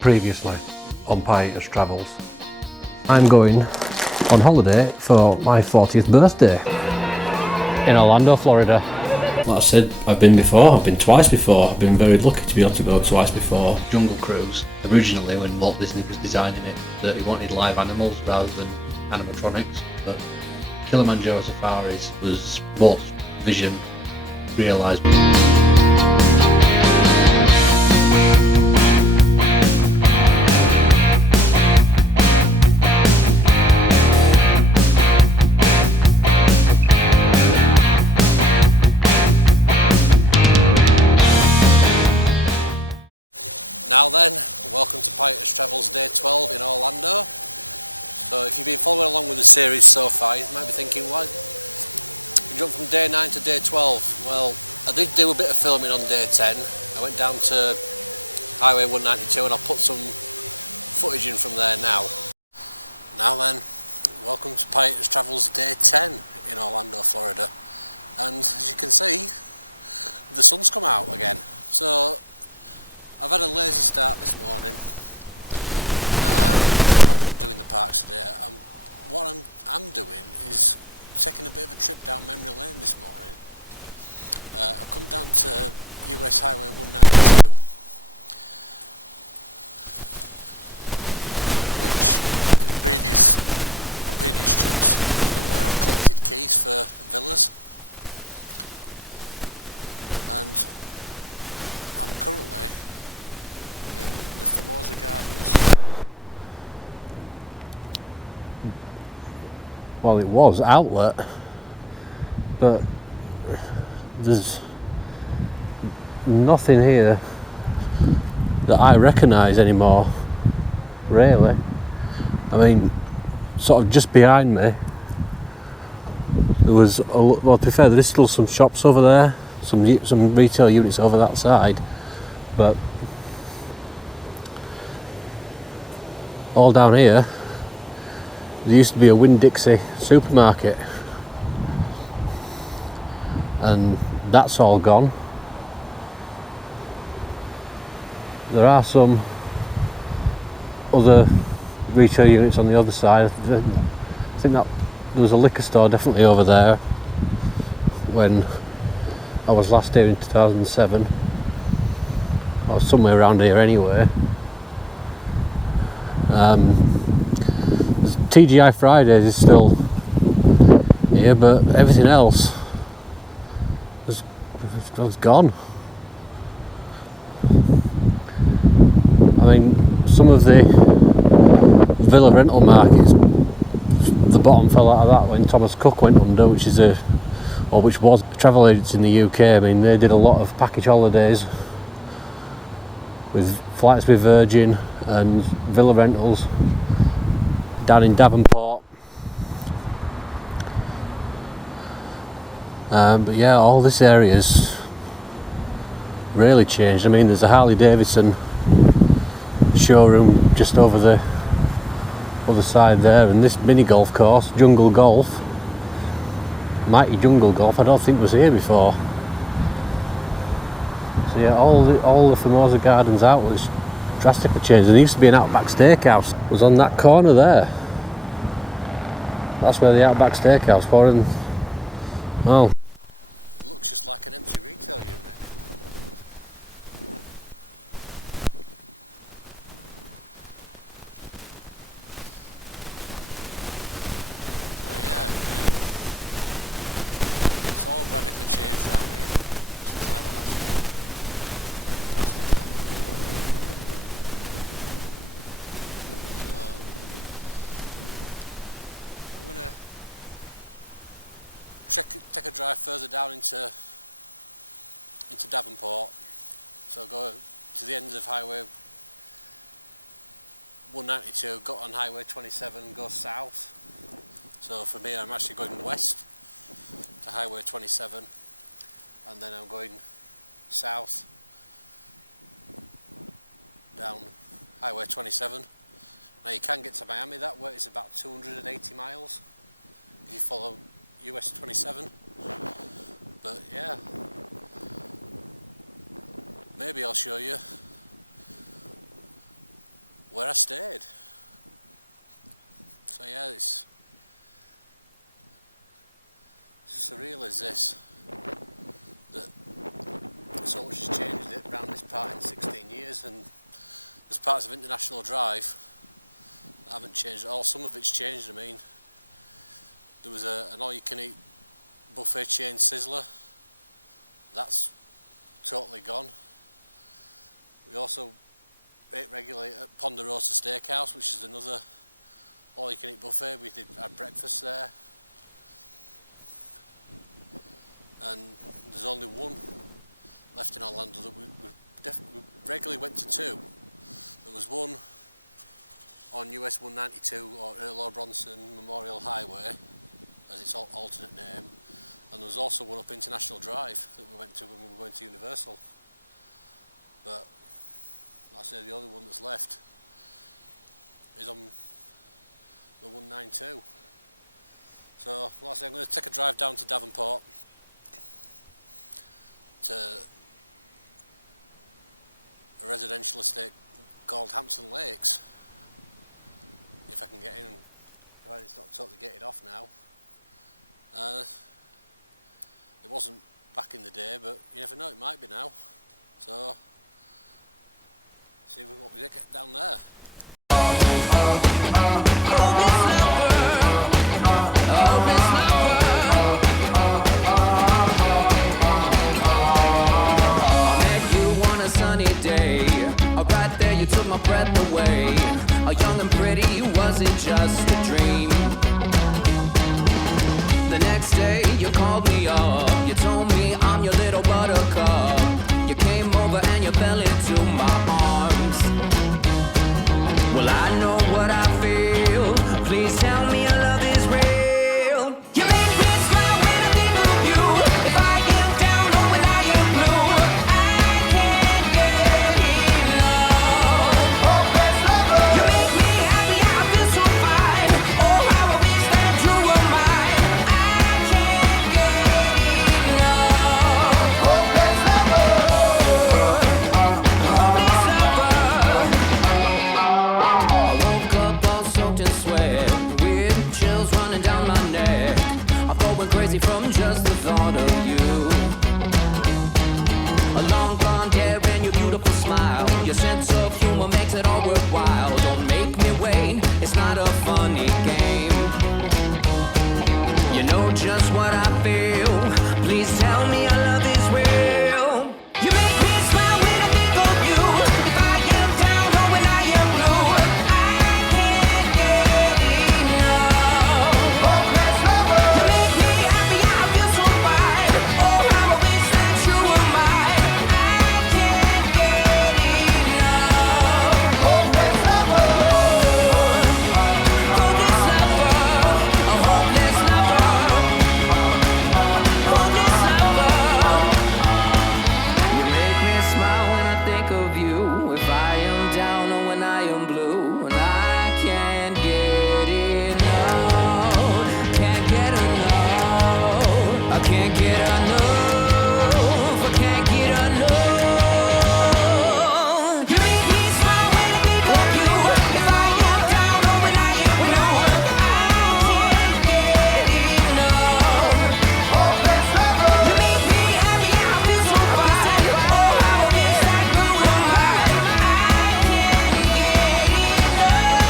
previously on Pious Travels. I'm going on holiday for my 40th birthday in Orlando, Florida. Like I said, I've been before, I've been twice before. I've been very lucky to be able to go twice before. Jungle Cruise, originally when Walt Disney was designing it, that he wanted live animals rather than animatronics, but Kilimanjaro Safaris was Walt's vision realised. Well, it was Outlet, but there's nothing here that I recognise anymore, really. I mean, sort of just behind me, there was, well, to be fair, there is still some shops over there, some retail units over that side, but all down here, there used to be a Winn-Dixie supermarket, and that's all gone. There are some other retail units on the other side. I think that there was a liquor store definitely over there when I was last here in 2007, or somewhere around here anyway. TGI Fridays is still here, but everything else was gone. I mean, some of the villa rental markets, the bottom fell out of that when Thomas Cook went under, which was a travel agency in the UK. I mean, they did a lot of package holidays with flights with Virgin and villa rentals down in Davenport. But yeah, all this area's really changed. I mean, there's a Harley Davidson showroom just over the other side there, and this mini golf course, Jungle Golf, Mighty Jungle Golf, I don't think was here before. So yeah, all the Formosa Gardens outlets drastically changed. There used to be an Outback Steakhouse, it was on that corner there. That's where the Outback Steakhouse was, and well, away. A young and pretty, was it just a dream? The next day you called me up. You told me I'm your little buttercup. You came over and you fell into my arms. Well, I know what I feel. Please tell me your love is real. You make me smile when I think of you. If I am down or when I am blue, I can't get enough. Hopeless lover. You make me happy, I feel so fine. Oh, how I wish that you were mine. I can't get enough. Hopeless lover. Hopeless lover. I woke up all soaked in sweat, with chills running down my neck. I'm going crazy from just the thought of you. A long blonde hair and your beautiful smile. Your sense of humor makes it all worthwhile. Don't make me wait, it's not a funny game. You know just what I feel. Please tell me your love is real. You make me smile when I think of you. If I am down or when I am blue, I can't get enough. Hopeless lover. You make me happy, I feel so fine. Oh, how I wish that you were mine. I can't get enough. Hopeless lover. Hopeless lover. A hopeless lover. Hopeless lover. You make me smile when I think of you. If I am down or when I am blue, and I can't get enough. Can't get enough. I can't get enough. I can't get enough. You make me smile when I think of you. If I am down or when I am blue, I can't get enough. Hopeless lover. You make me happy, I feel so fine. Oh, how I wish that you were mine. I can't get enough.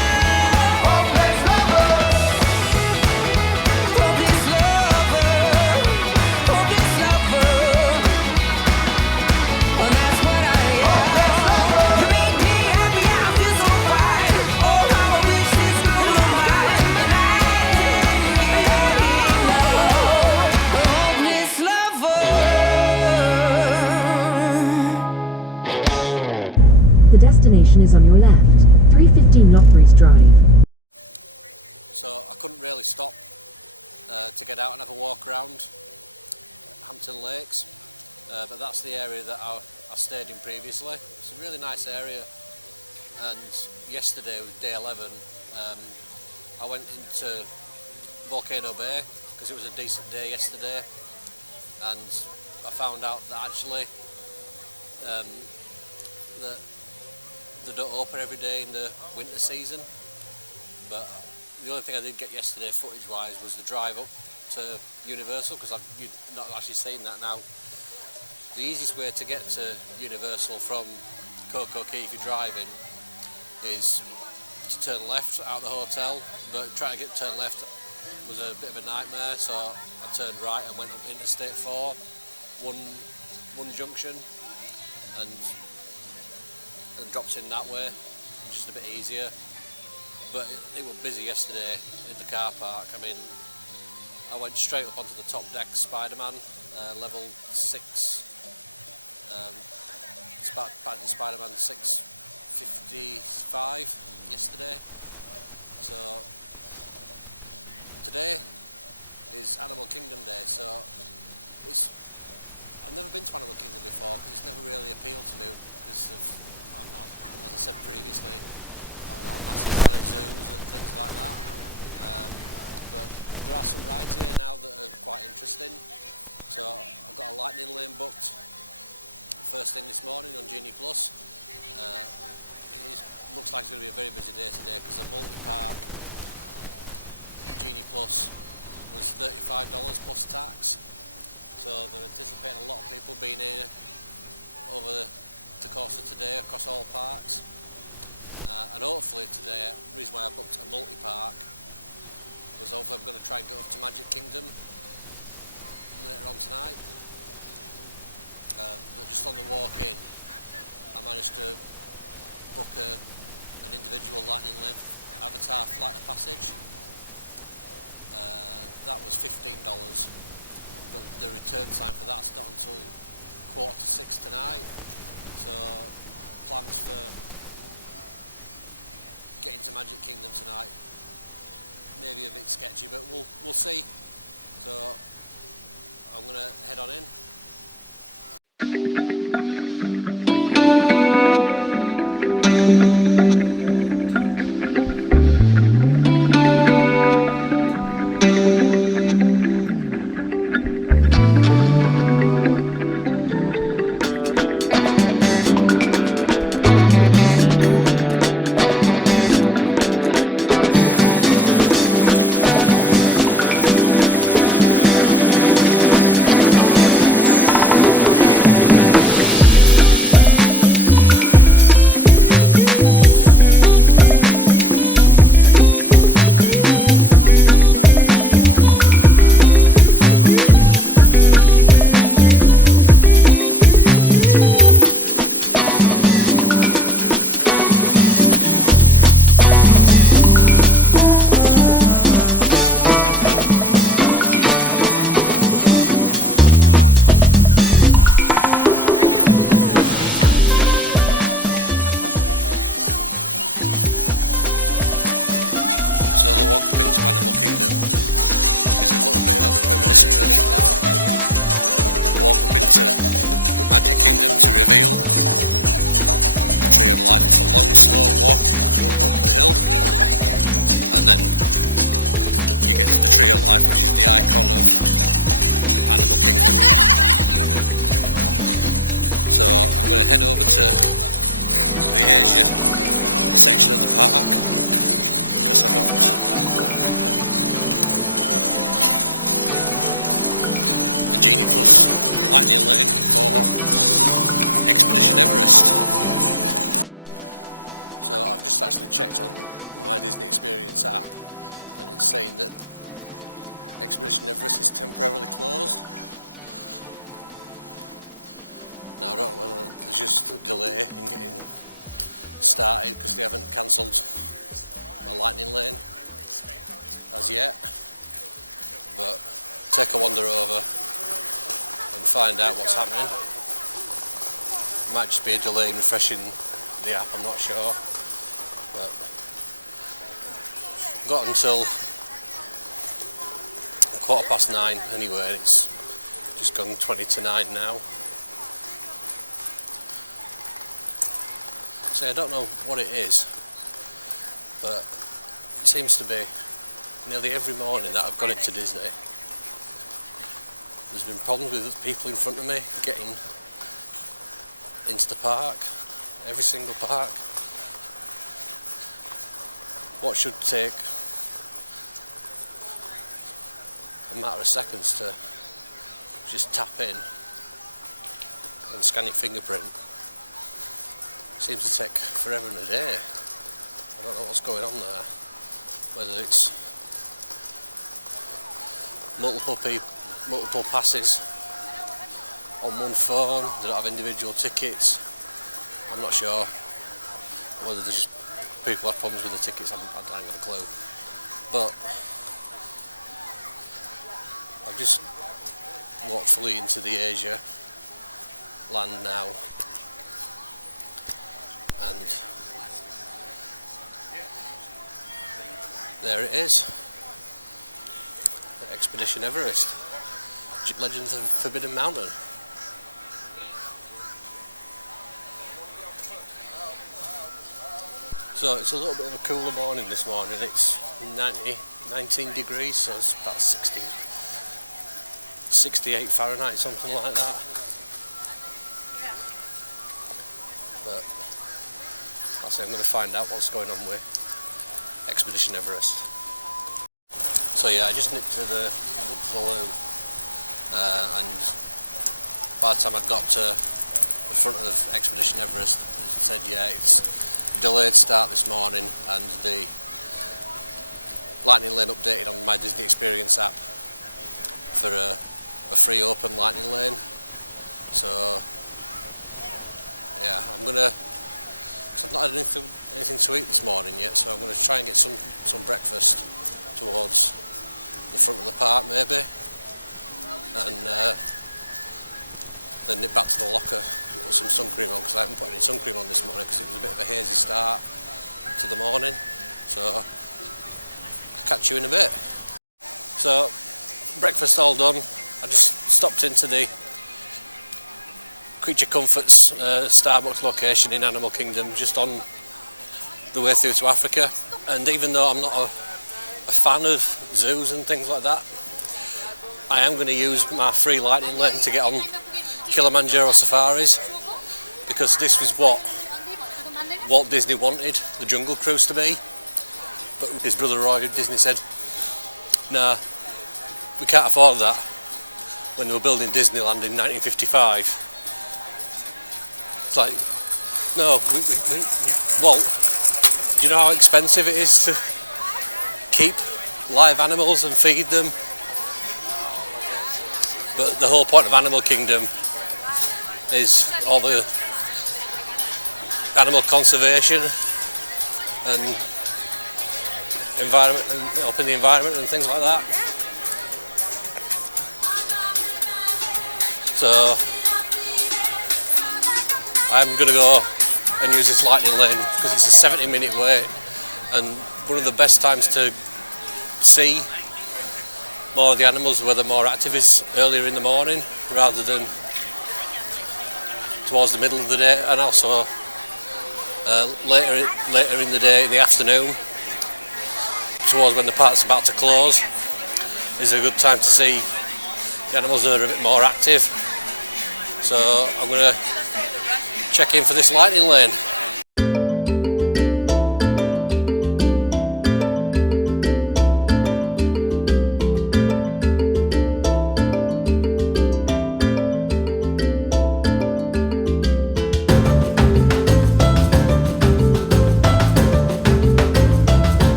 Hopeless lover. Hopeless lover. Hopeless lover. And that's what I am. Hopeless lover. You make me happy, I feel so fine. Oh, how I wish this girl were mine. And I can't get enough. Hopeless lover. The destination is on your left. 315 Lothbury's Drive.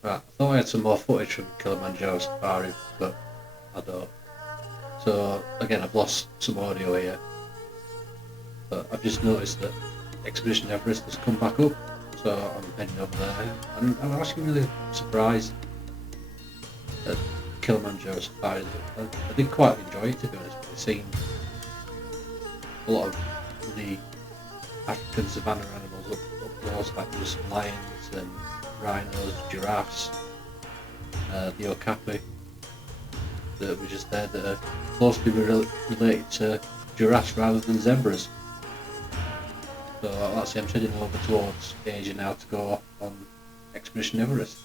Right, I thought I had some more footage from Kilimanjaro Safari, but I don't. So again, I've lost some audio here, but I've just noticed that Expedition Everest has come back up, so I'm heading over there, and I'm actually really surprised at Kilimanjaro Safari. I did quite enjoy it, to be honest. It seemed a lot of the African savanna animals up close, like there was some lions and rhinos, giraffes, the okapi that were just there that are closely related to giraffes rather than zebras. So like I say, I'm heading over towards Asia now to go on Expedition Everest.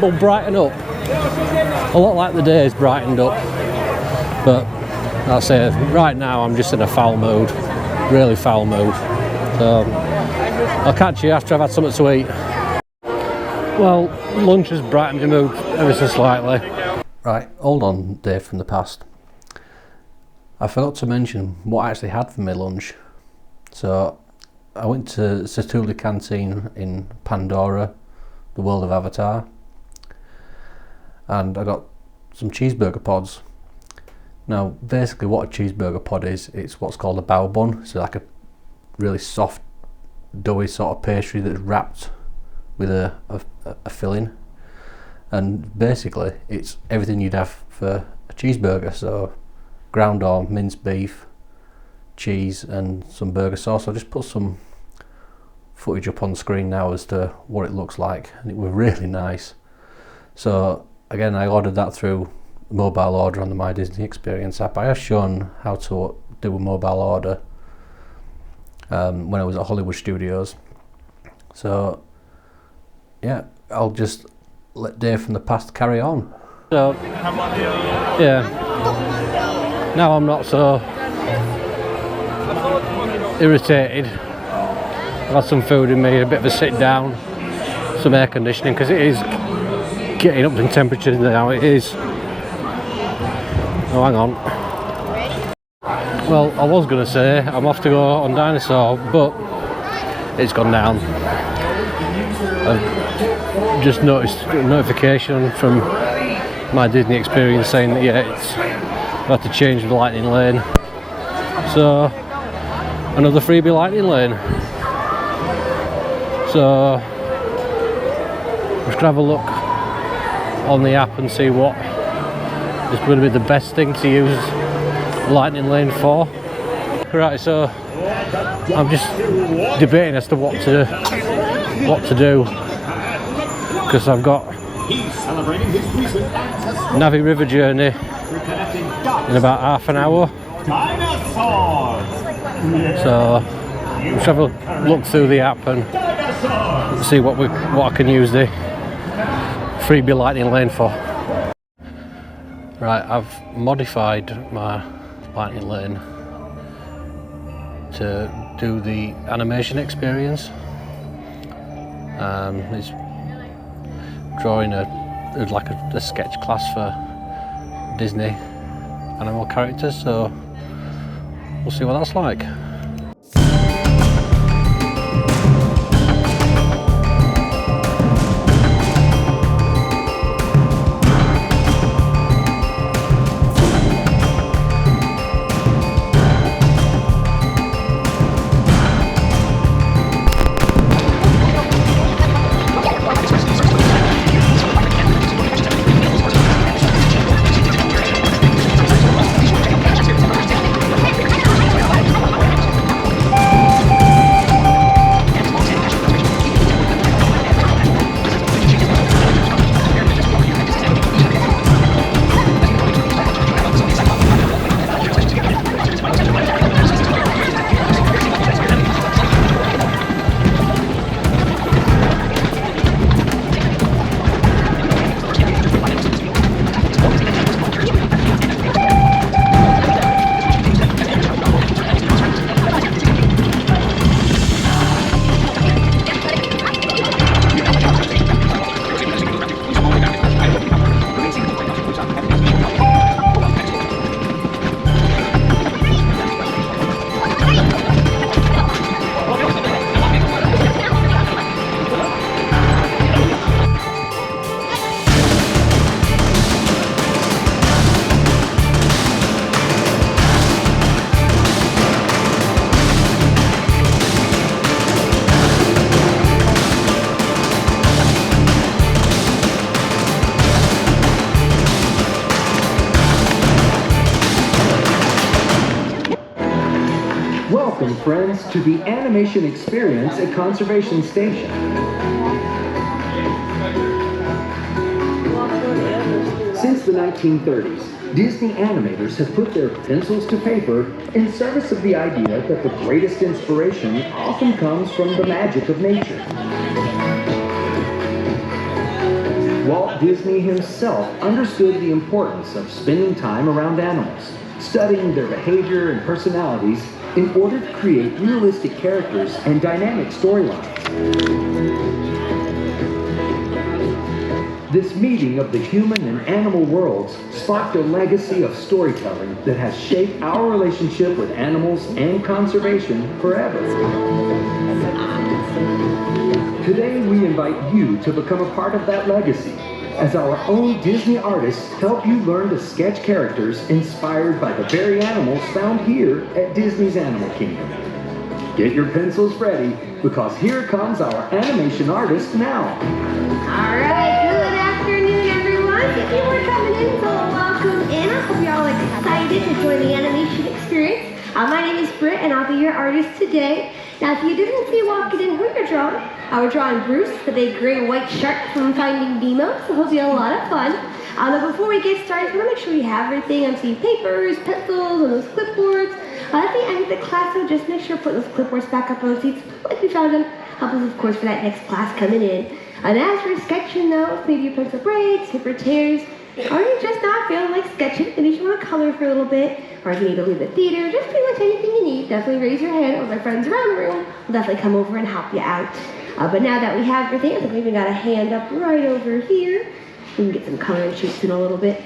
Will brighten up. A lot like the day's brightened up. But I'll say right now I'm just in a foul mood. Really foul mood. So I'll catch you after I've had something to eat. Well, lunch has brightened my mood ever so slightly. Right, hold on, Dave from the past. I forgot to mention what I actually had for my lunch. So I went to Satuli Canteen in Pandora, the world of Avatar, and I got some cheeseburger pods. Now basically what a cheeseburger pod is, it's what's called a bao bun, so like a really soft doughy sort of pastry that's wrapped with a filling, and basically it's everything you'd have for a cheeseburger, so ground or minced beef, cheese and some burger sauce. I'll just put some footage up on the screen now as to what it looks like, and it was really nice. So again, I ordered that through mobile order on the My Disney Experience app. I have shown how to do a mobile order when I was at Hollywood Studios. So yeah, I'll just let Dave from the past carry on. So yeah, now I'm not so irritated. I've had some food in me, a bit of a sit down, some air conditioning, because it is getting up in temperature now. It is. Oh, hang on. Well, I was going to say I'm off to go on Dinosaur, but it's gone down. I've just noticed a notification from My Disney Experience saying that yeah, it's about to change the lightning lane. So another freebie lightning lane. So let's have a look on the app and see what is going to be the best thing to use lightning lane for. Right, so I'm just debating as to what to do, because I've got Navi River journey in about half an hour. So let's have a look through the app and see what I can use the freebie lightning lane for. Right, I've modified my lightning lane to do the animation experience. It's drawing a sketch class for Disney animal characters, so we'll see what that's like. Welcome, friends, to the animation experience at Conservation Station. Since the 1930s, Disney animators have put their pencils to paper in service of the idea that the greatest inspiration often comes from the magic of nature. Walt Disney himself understood the importance of spending time around animals, studying their behavior and personalities in order to create realistic characters and dynamic storylines. This meeting of the human and animal worlds sparked a legacy of storytelling that has shaped our relationship with animals and conservation forever. Today, we invite you to become a part of that legacy as our own Disney artists help you learn to sketch characters inspired by the very animals found here at Disney's Animal Kingdom. Get your pencils ready, because here comes our animation artist now. All right, good afternoon, everyone. If you were coming in, so welcome in. I hope you're all excited to join the animation experience. My name is Britt, and I'll be your artist today. Now, if you didn't see walking in who you're drawing, I was drawing Bruce, the big gray and white shark from Finding Nemo, so it'll be a lot of fun. But before we get started, I want to make sure we have everything. I'm seeing papers, pencils, and those clipboards. At the end of the class, so just make sure to put those clipboards back up on the seats like we found them. Help us, of course, for that next class coming in. And as for sketching, though, if maybe your pencil breaks, paper tears, or you're just not feeling like sketching, and you just want to color for a little bit, or if you need to leave the theater, just pretty much anything you need, definitely raise your hand, or my friends around the room will definitely come over and help you out. But now that we have everything, I think we even got a hand up right over here. We can get some coloring sheets in a little bit.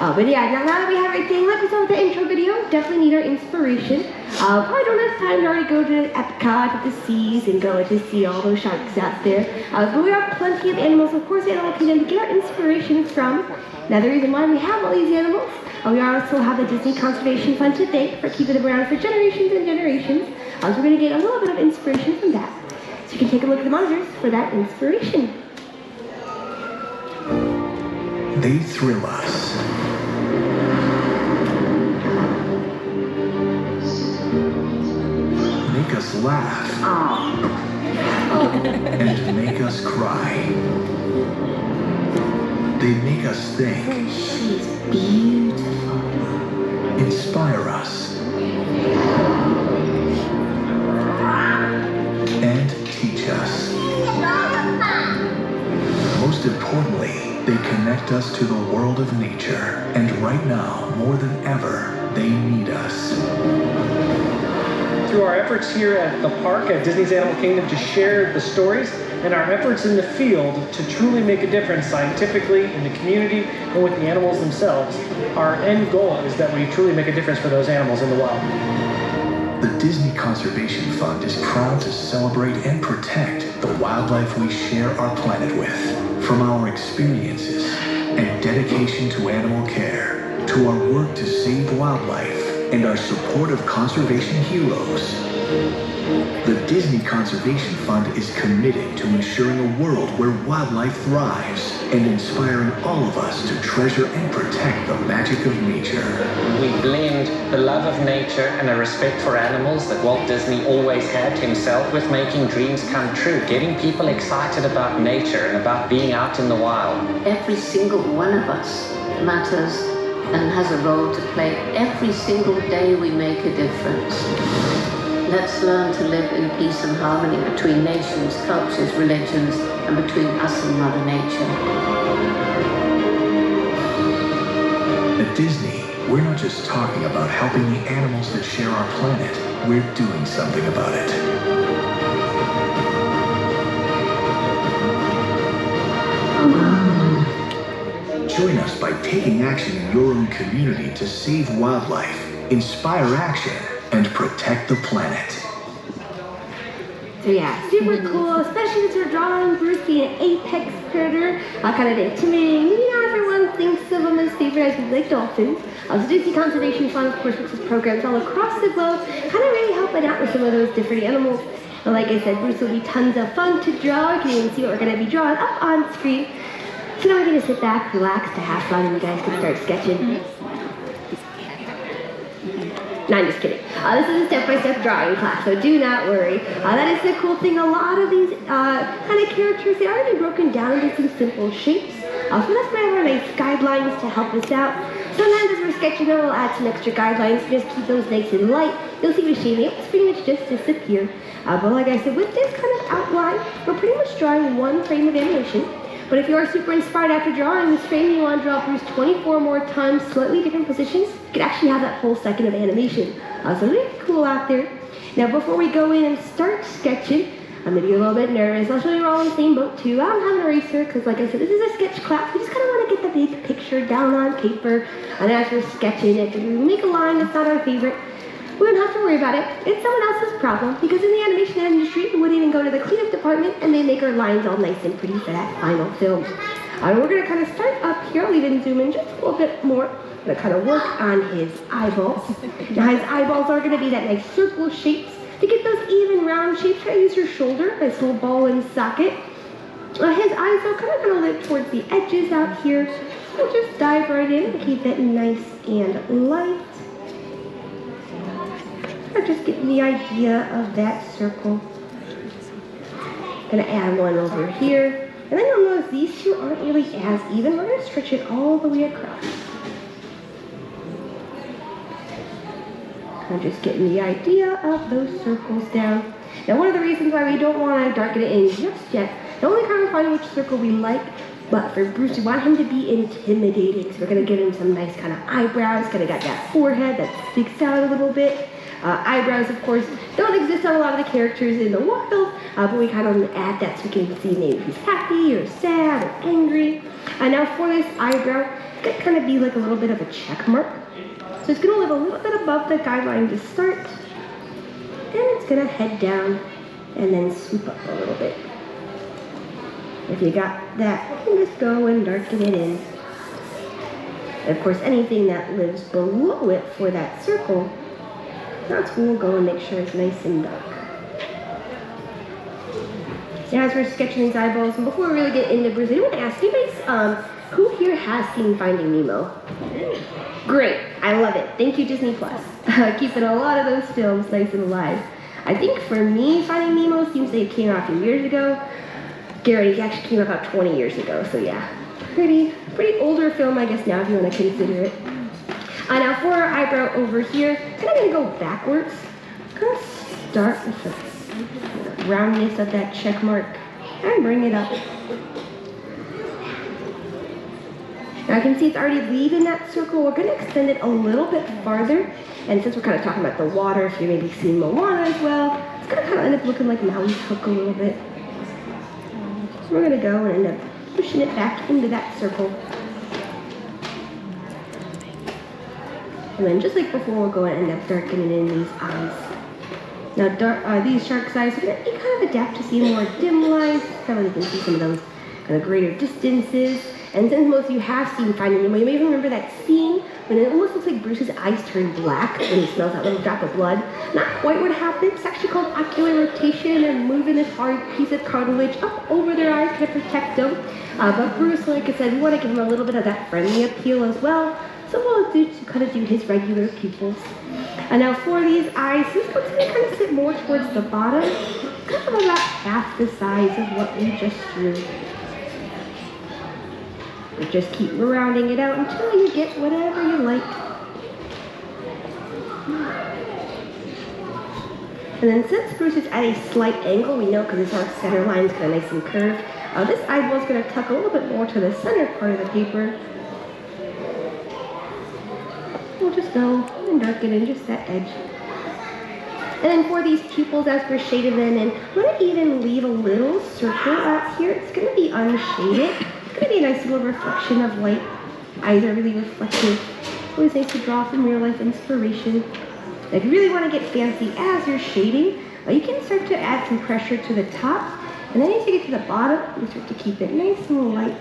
But yeah, now that we have everything, like we saw with the intro video, definitely need our inspiration. Probably don't have time to already go to Epcot with the seas and go to see all those sharks out there. But we have plenty of animals, of course, Animal Kingdom to get our inspiration from. Now the reason why we have all these animals, we also have the Disney Conservation Fund to thank for keeping them around for generations and generations. So we're going to get a little bit of inspiration from that. So you can take a look at the monitors for that inspiration. They thrill us. Make us laugh. And make us cry. They make us think. She's beautiful. Inspire us. And teach us. Most importantly, they connect us to the world of nature. And right now, more than ever, they need us. Through our efforts here at the park at Disney's Animal Kingdom to share the stories, and our efforts in the field to truly make a difference scientifically in the community and with the animals themselves, our end goal is that we truly make a difference for those animals in the wild. The Disney Conservation Fund is proud to celebrate and protect the wildlife we share our planet with. From our experiences and dedication to animal care, to our work to save wildlife, and our support of conservation heroes, the Disney Conservation Fund is committed to ensuring a world where wildlife thrives and inspiring all of us to treasure and protect the magic of nature. We blend the love of nature and a respect for animals that Walt Disney always had himself with making dreams come true, getting people excited about nature and about being out in the wild. Every single one of us matters and has a role to play. Every single day we make a difference. Let's learn to live in peace and harmony between nations, cultures, religions, and between us and Mother Nature. At Disney, we're not just talking about helping the animals that share our planet. We're doing something about it. Join us by taking action in your own community to save wildlife, inspire action, and protect the planet. So yeah, super cool, especially since we're drawing Bruce being an apex predator, kind of intimidating. You know, everyone thinks of them as favorite as like dolphins. The Disney Conservation Fund, of course, which is programs all across the globe, kind of really helping out with some of those different animals. And like I said, Bruce will be tons of fun to draw. You can even see what we're going to be drawing up on screen. So now we're going to sit back, relax, to have fun, and you guys can start sketching. No, I'm just kidding. This is a step-by-step drawing class, so do not worry. That is the cool thing. A lot of these kind of characters, they are already broken down into some simple shapes. So that's going to have our nice guidelines to help us out. Sometimes as we're sketching them, we'll add some extra guidelines to just keep those nice and light. You'll see the shading, it's pretty much just disappear. But like I said, with this kind of outline, we're pretty much drawing one frame of animation. But if you are super inspired after drawing this frame, you want to draw Bruce 24 more times, slightly different positions, you could actually have that whole second of animation. So really cool out there. Now before we go in and start sketching, I'm going to be a little bit nervous. I'll show you we're all in the same boat too. I don't have an eraser because like I said, this is a sketch class. We just kind of want to get the big picture down on paper. And as we're sketching it, if we make a line that's not our favorite, we don't have to worry about it. It's someone else's problem because in the animation industry, we wouldn't even go to the cleanup department and they make our lines all nice and pretty for that final film. We're going to kind of start up here. I'll even zoom in just a little bit more. I'm going to kind of work on his eyeballs. Now his eyeballs are going to be that nice circle shapes. To get those even round shapes, try to use your shoulder, nice little ball and socket. His eyes are kind of going to live towards the edges out here. So we'll just dive right in and keep it nice and light. Just getting the idea of that circle. Gonna add one over here. And then you'll notice these two aren't really as even. We're gonna stretch it all the way across. I'm just getting the idea of those circles down. Now one of the reasons why we don't want to darken it in just yet, not only kind of find which circle we like, but for Bruce, we want him to be intimidating. So we're gonna give him some nice kind of eyebrows, kind of got that forehead that sticks out a little bit. Eyebrows, of course, don't exist on a lot of the characters in the wild, but we kind of add that so we can see maybe if he's happy or sad or angry. Now for this eyebrow, it's going to kind of be like a little bit of a check mark. So it's going to live a little bit above the guideline to start, and it's going to head down and then swoop up a little bit. If you got that, you can just go and darken it in. And of course, anything that lives below it for that circle, that's when we'll go and make sure it's nice and dark. Now as we're sketching these eyeballs, and before we really get into Bruce, I do want to ask you guys, who here has seen Finding Nemo? Great, I love it. Thank you, Disney Plus. Keeping a lot of those films nice and alive. I think for me, Finding Nemo seems like it came out a few years ago. Gary actually came out about 20 years ago, so yeah. Pretty older film, I guess, now, if you want to consider it. Now for our eyebrow over here, kind of going to go backwards. Kind of start with the roundness of that check mark and bring it up. Now I can see it's already leaving that circle. We're going to extend it a little bit farther. And since we're kind of talking about the water, if you're maybe seeing Moana as well, it's going to kind of end up looking like Maui's hook a little bit. So we're going to go and end up pushing it back into that circle. And then just like before, we'll go and end up darkening in these eyes. Now these shark's eyes are going to kind of adapt to see more dim lights. Probably you can see some of those kind of greater distances. And since most of you have seen Finding Nemo, you may remember that scene when it almost looks like Bruce's eyes turn black when he smells that little drop of blood. Not quite what happened. It's actually called ocular rotation and moving this hard piece of cartilage up over their eyes to protect them. But Bruce, like I said, we want to give him a little bit of that friendly appeal as well. So we'll do to kind of do his regular pupils. And now for these eyes, this one's going to kind of sit more towards the bottom, kind of about half the size of what we just drew. We'll just keep rounding it out until you get whatever you like. And then since Bruce is at a slight angle, we know because our center line is kind of nice and curved, this eyeball is going to tuck a little bit more to the center part of the paper. We'll just go and darken in just that edge. And then for these pupils, as we're shading them in, I'm going to even leave a little circle out here. It's going to be unshaded. It's going to be a nice little reflection of light. Eyes are really reflective. Always nice to draw some real life inspiration. If you really want to get fancy as you're shading, you can start to add some pressure to the top. And then as you get to the bottom, you start to keep it nice and light.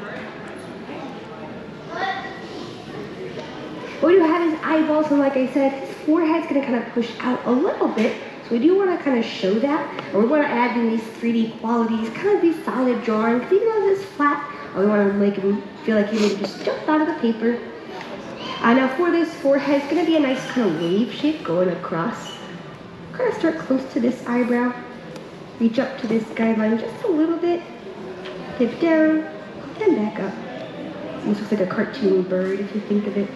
We do have his eyeballs, and like I said, his forehead's going to kind of push out a little bit. So we do want to kind of show that. And we want to add in these 3D qualities, kind of these solid drawing. Because even though this is flat, we want to make him feel like he maybe just jumped out of the paper. Now for this forehead, it's going to be a nice kind of wave shape going across. Kind of start close to this eyebrow. Reach up to this guideline just a little bit. Dip down and back up. This looks like a cartoon bird if you think of it.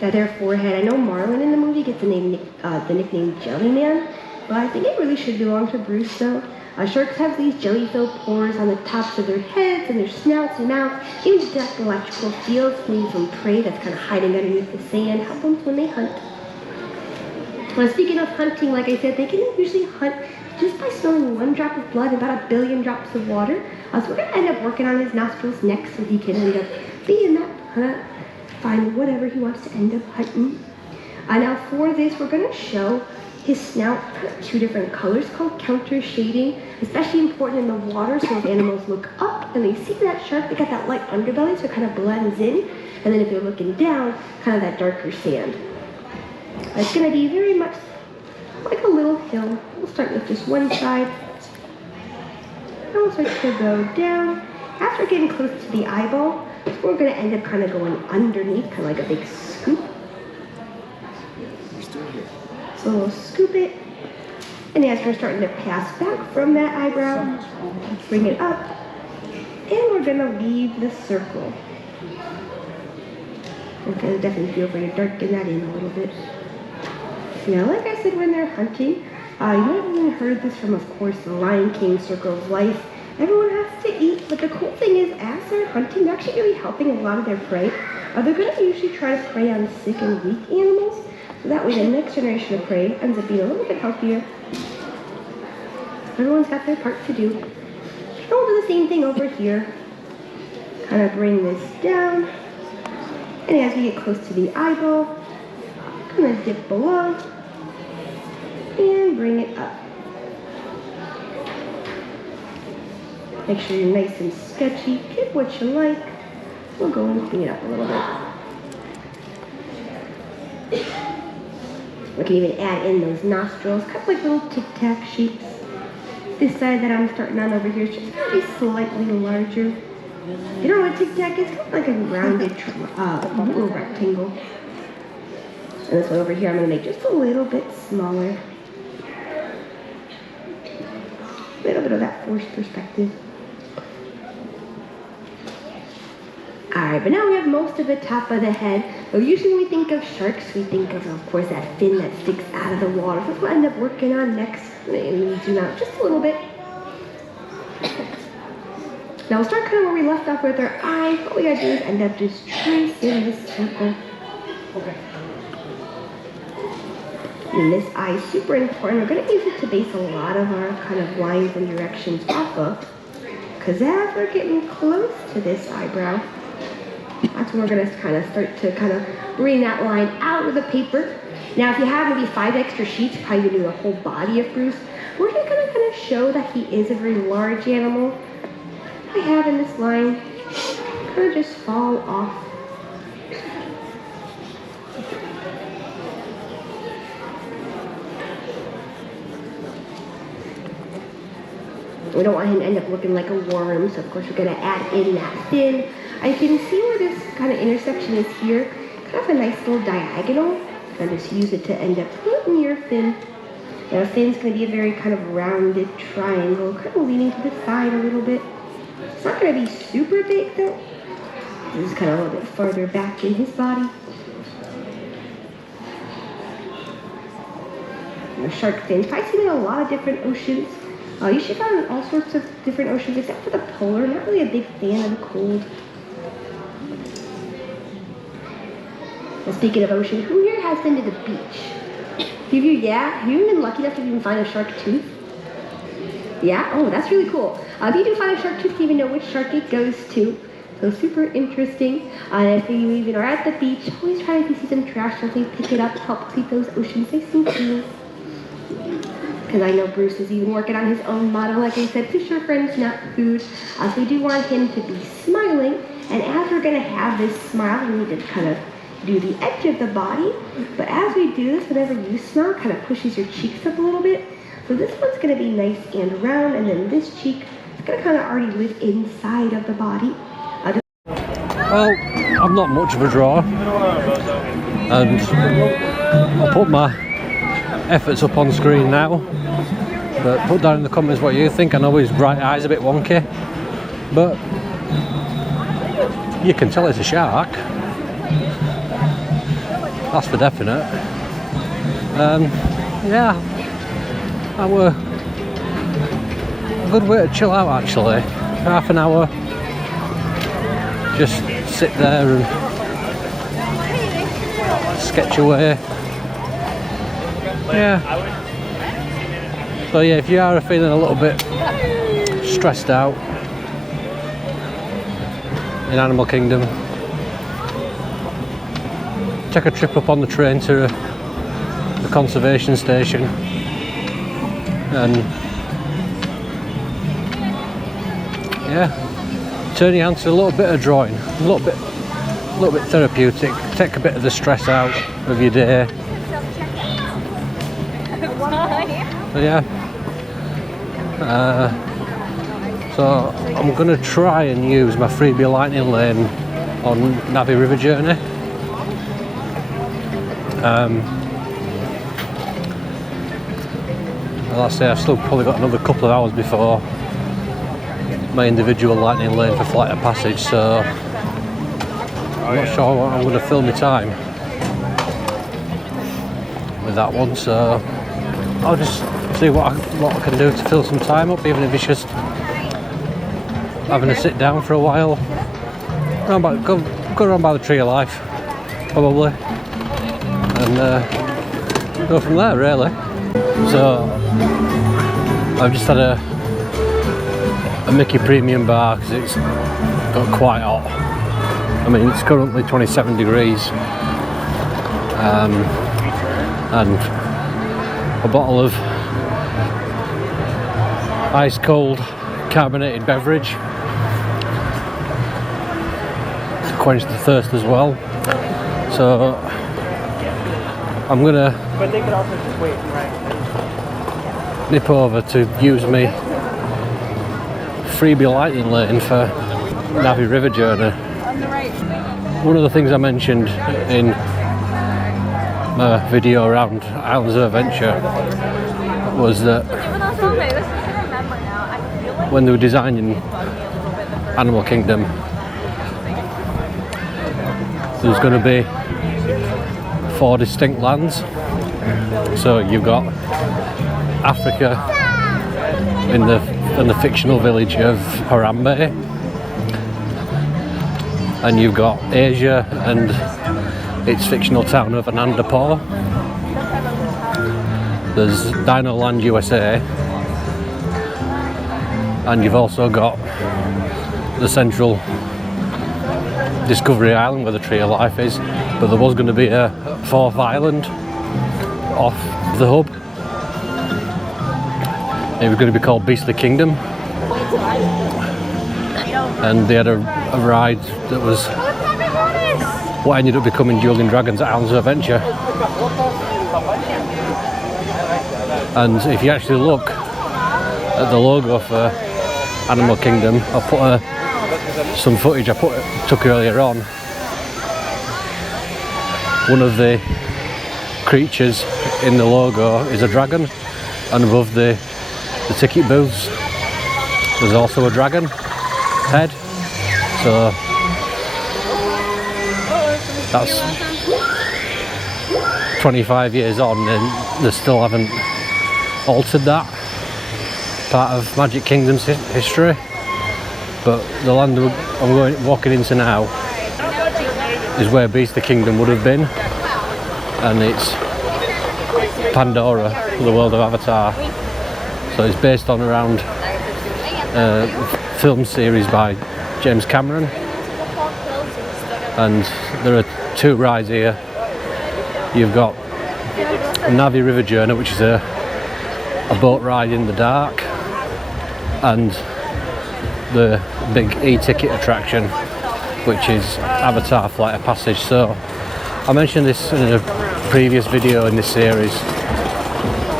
Now their forehead, I know Marlin in the movie gets the nickname Jellyman, but I think it really should belong to Bruce though. Sharks have these jelly-filled pores on the tops of their heads and their snouts and mouths, even to detect electrical fields coming from prey that's kind of hiding underneath the sand, help them when they hunt. Speaking of hunting, like I said, they can usually hunt just by smelling 1 drop of blood and about 1 billion drops of water. So we're going to end up working on his nostrils next so he can end up being that find whatever he wants to end up hunting. Now for this, we're going to show his snout 2 different colors called counter shading, especially important in the water, so if animals look up and they see that shark, they got that light underbelly, so it kind of blends in, and then if they're looking down, kind of that darker sand. It's going to be very much like a little hill. We'll start with just one side, and we'll start to go down. After getting close to the eyeball, we're going to end up kind of going underneath, kind of like a big scoop. So we'll scoop it, and as we're starting to pass back from that eyebrow, bring it up, and we're going to leave the circle. We're going to definitely feel free to darken that in a little bit. Now, like I said, when they're hunting, you might have even heard this from, of course, the Lion King Circle of Life. Everyone has to eat, but the cool thing is, as they're hunting, they're actually really helping a lot of their prey. They're going to usually try to prey on sick and weak animals, so that way the next generation of prey ends up being a little bit healthier. Everyone's got their part to do. And we'll do the same thing over here. Kind of bring this down, and as we get close to the eyeball, kind of dip below, and bring it up. Make sure you're nice and sketchy. Get what you like. We'll go and clean it up a little bit. We can even add in those nostrils, kind of like little tic-tac shapes. This side that I'm starting on over here is just going to be slightly larger. You know what tic-tac is? Kind of like a rounded little rectangle. And this one over here I'm going to make just a little bit smaller. A little bit of that forced perspective. Alright, but now we have most of the top of the head. So usually when we think of sharks, we think of course, that fin that sticks out of the water. So that's what we'll end up working on next. And we zoom out just a little bit. Now we'll start kind of where we left off with our eyes. What we gotta do is end up just tracing this circle. Okay. And this eye is super important. We're going to use it to base a lot of our kind of lines and directions off of. Because as we're getting close to this eyebrow, that's when we're going to kind of start to kind of bring that line out of the paper. Now if you have maybe 5 extra sheets, probably going to do the whole body of Bruce. We're just going to kind of show that he is a very large animal. I have in this line kind of just fall off. We don't want him to end up looking like a worm, so of course we're going to add in that fin. I can see where this kind of intersection is here, kind of a nice little diagonal. And just use it to end up putting your fin. Now the fin's going to be a very kind of rounded triangle, kind of leaning to the side a little bit. It's not going to be super big though. This is kind of a little bit farther back in his body. The shark fins, probably seen in a lot of different oceans. You should find in all sorts of different oceans, except for the polar. Not really a big fan of the cold. And speaking of ocean, who here has been to the beach? Have you been lucky enough to even find a shark tooth? Yeah? Oh, that's really cool. If you do find a shark tooth, you even know which shark it goes to. So super interesting. If you even are at the beach, always try to see some trash, something, pick it up, help keep those oceans nice and clean. Because I know Bruce is even working on his own motto, like I said, fish are friends, not food. So we do want him to be smiling, and as we're going to have this smile, we need to kind of do the edge of the body. But as we do this, whenever you smile, kind of pushes your cheeks up a little bit. So this one's going to be nice and round, and then this cheek It's going to kind of already live inside of the body. Well, I'm not much of a drawer, and I'll put my efforts up on screen now, but put down in the comments what you think. I know his right eye's a bit wonky, but you can tell it's a shark, that's for definite. Yeah, that were a good way to chill out actually. Half an hour, just sit there and sketch away. Yeah. So yeah, if you are feeling a little bit stressed out in Animal Kingdom, take a trip up on the train to the conservation station and yeah, turn your hand to a little bit of drawing, a little bit therapeutic, take a bit of the stress out of your day. So yeah, so I'm going to try and use my freebie lightning lane on Navi River journey. Well, I say I've still probably got another couple of hours before my individual lightning lane for Flight of Passage, so I'm not sure what I'm going to fill my time with that one, so I'll just see what I can do to fill some time up, even if it's just having a sit down for a while, go around by the Tree of Life probably, and go from there really. So I've just had a Mickey Premium bar because it's got quite hot. I mean, it's currently 27 degrees, and a bottle of ice cold carbonated beverage to quench the thirst as well. So I'm gonna nip over to use me freebie lightning lane for Navi River journey. One of the things I mentioned in my video around Islands of Adventure was that when they were designing Animal Kingdom, there was going to be 4 distinct lands. So you've got Africa in the fictional village of Harambe, and you've got Asia and its fictional town of Anandapur. There's Dino Land USA, and you've also got the central Discovery Island where the Tree of Life is, but there was going to be a 4th island off the hub. It was going to be called Beastly Kingdom, and they had a ride that was what ended up becoming Dueling Dragons at Islands of Adventure. And if you actually look at the logo for Animal Kingdom, I'll put some footage I took earlier on. One of the creatures in the logo is a dragon, and above the ticket booths there's also a dragon head. So that's 25 years on and they still haven't altered that part of Magic Kingdom's history. But the land I'm walking into now is where Beastly Kingdom would have been, and it's Pandora, the world of Avatar. So it's based on around a film series by James Cameron, and there are 2 rides here. You've got Navi River Journey, which is a boat ride in the dark, and the big e-ticket attraction, which is Avatar Flight of Passage. So I mentioned this in a previous video in this series,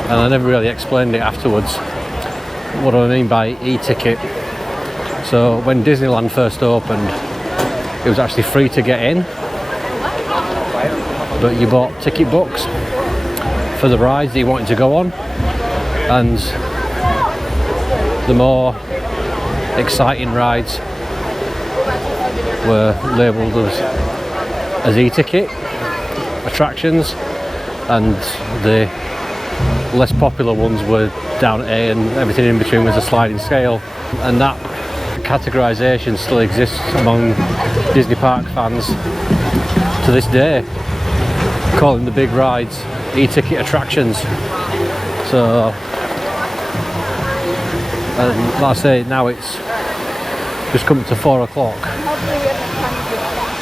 and I never really explained it afterwards. What do I mean by e-ticket? So when Disneyland first opened, it was actually free to get in, but you bought ticket books for the rides that you wanted to go on, and the more exciting rides were labelled as e-ticket attractions, and the less popular ones were down at A, and everything in between was a sliding scale. And that categorisation still exists among Disney park fans to this day, calling the big rides e-ticket attractions. So, and like I say, now it's just come to 4 o'clock,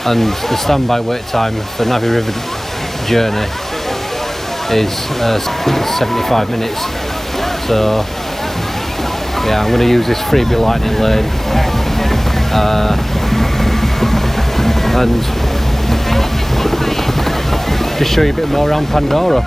and the standby wait time for Navi River journey is 75 minutes. So yeah, I'm going to use this freebie lightning lane and just show you a bit more around Pandora.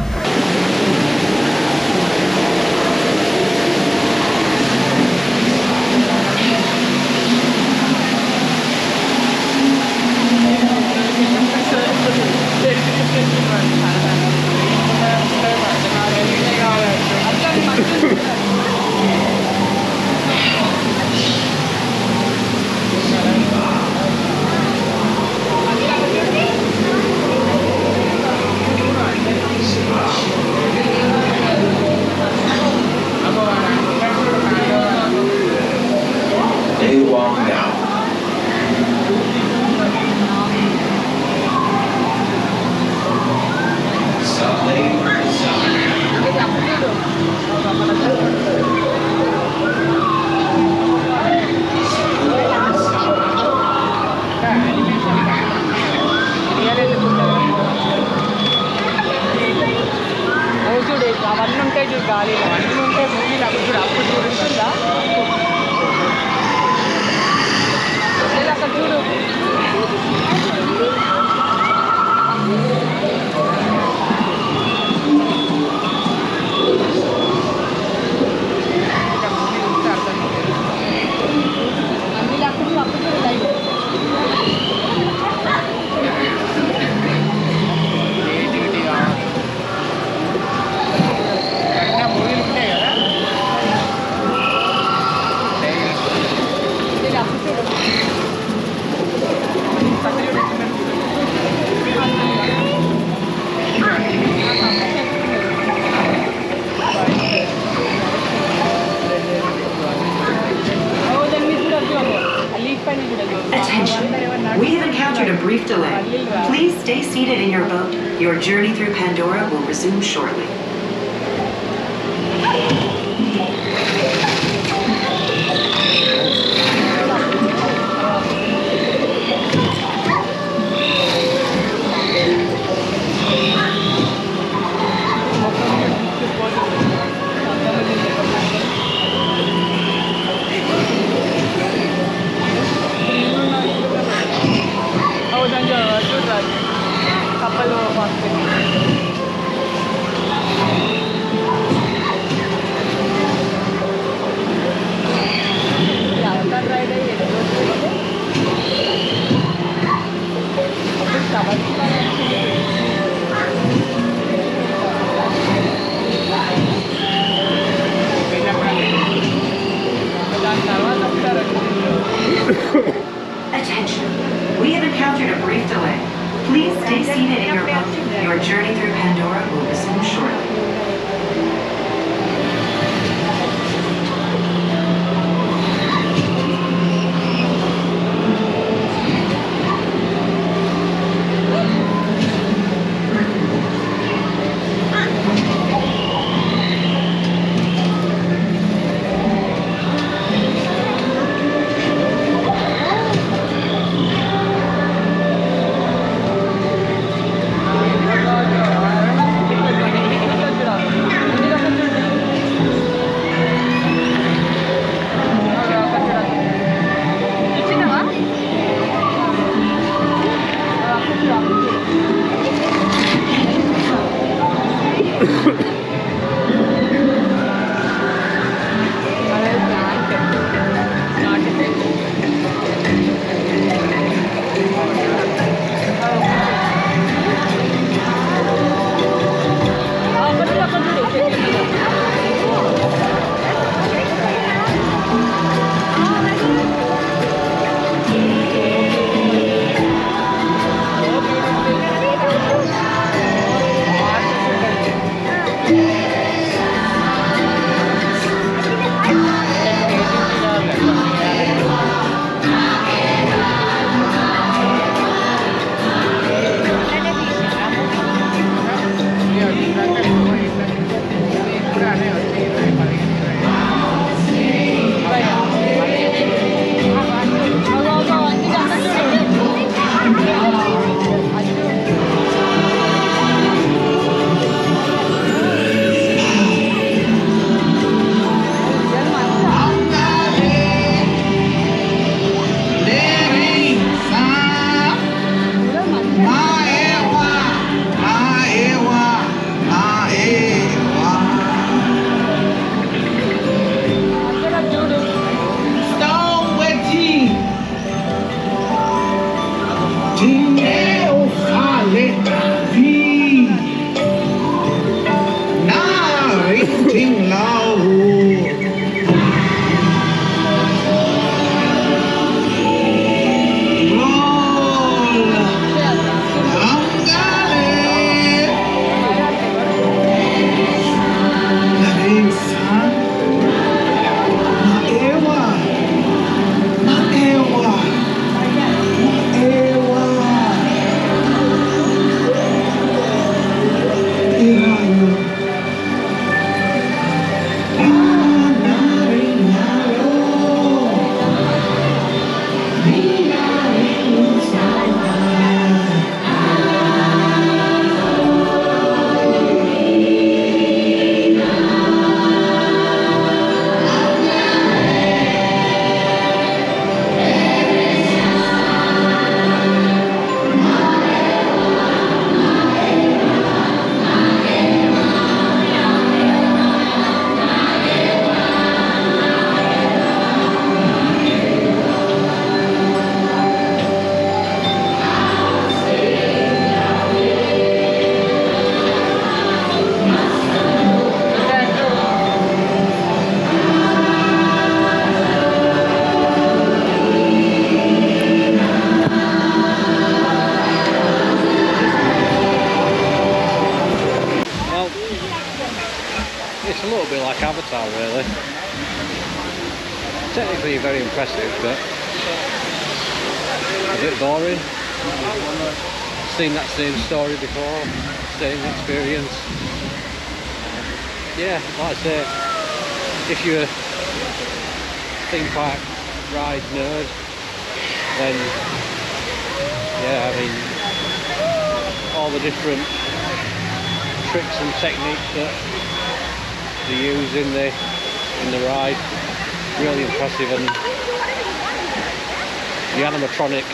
Attention, we have encountered a brief delay. Please stay seated in your boat. Your journey through Pandora will resume shortly. it's a little bit like Avatar, really. Technically very impressive, but a bit boring. Seen that same story before, same experience. Yeah, like I say, if you're a theme park ride nerd, then yeah, I mean, all the different tricks and techniques that they use in the ride, really impressive, and the animatronic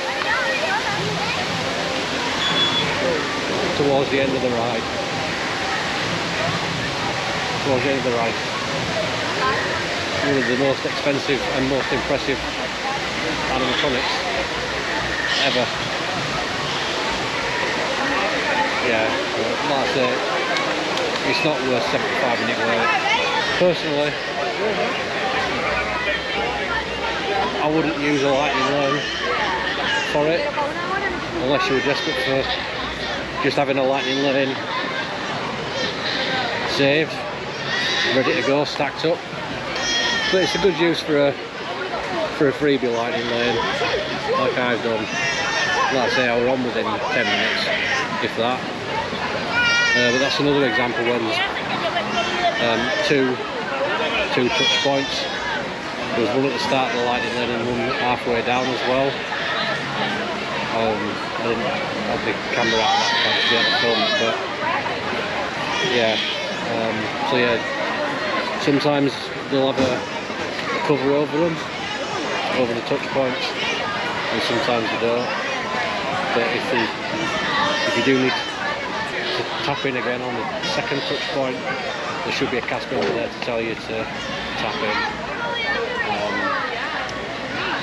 towards the end of the ride. One of the most expensive and most impressive animatronics ever. Yeah, like I say, it's not worth 75-minute wait. Personally, I wouldn't use a lightning lane for it, unless you were desperate for just having a lightning lane saved, ready to go, stacked up. But it's a good use for a freebie lightning lane, like I've done. Like I say, I was on within 10 minutes, if that. But that's another example when two touch points. There was one at the start of the lightning lane and one halfway down as well. I didn't have the camera out at that point to be able to film it, but yeah. So yeah, sometimes they'll have a cover over them, over the touch points, and sometimes they don't. But if you do need to tap in again on the second touch point, there should be a cast member there to tell you to tap in.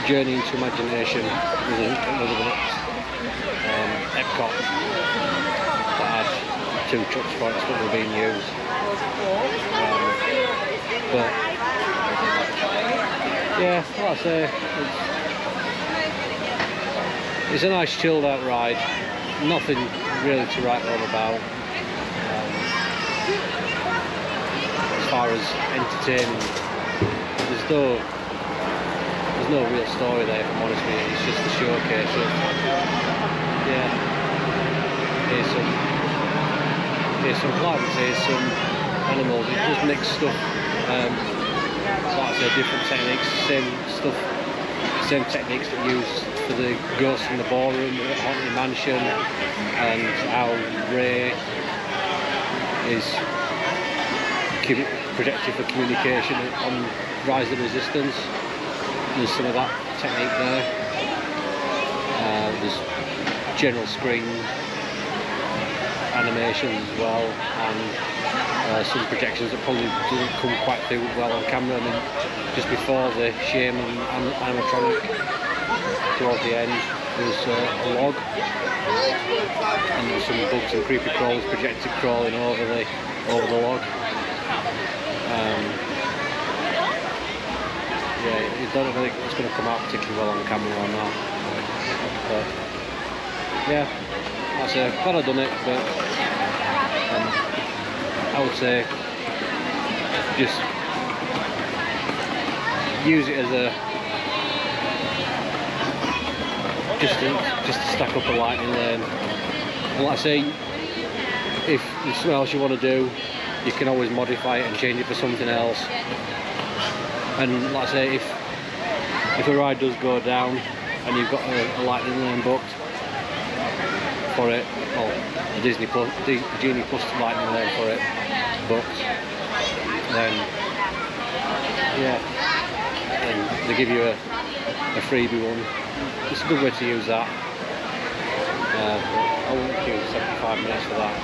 Journey into Imagination was another one at Epcot that had 2 touch points that were being used. But yeah, like I say, it's a nice chilled out ride, nothing really to write home about. As far as entertaining, there's no real story there, if I'm honest with you. It's just a showcase of, yeah, here's some plants, here's some animals. It does mix stuff, like I say, different techniques, same techniques that you use for the ghosts in the ballroom at Haunted Mansion, and how Ray is projected for communication on Rise of the Resistance. There's some of that technique there. There's general screen animations as well, and some projections that probably didn't come quite through well on camera. I mean, just before the Shaman animatronic, towards the end, there's a log, and there's some bugs and creepy crawlers projected crawling over the log. Yeah, you don't think it's going to come out particularly well on camera or not. But yeah, like I say, glad I've done it, but I would say just use it as a just to stack up a lightning lane. And like I say, if there's something else you want to do, you can always modify it and change it for something else. And like I say, if a ride does go down and you've got a lightning lane booked for it, or a Genie Plus lightning lane for it booked, then yeah, and they give you a freebie one. It's a good way to use that. I wouldn't use 75 minutes for that.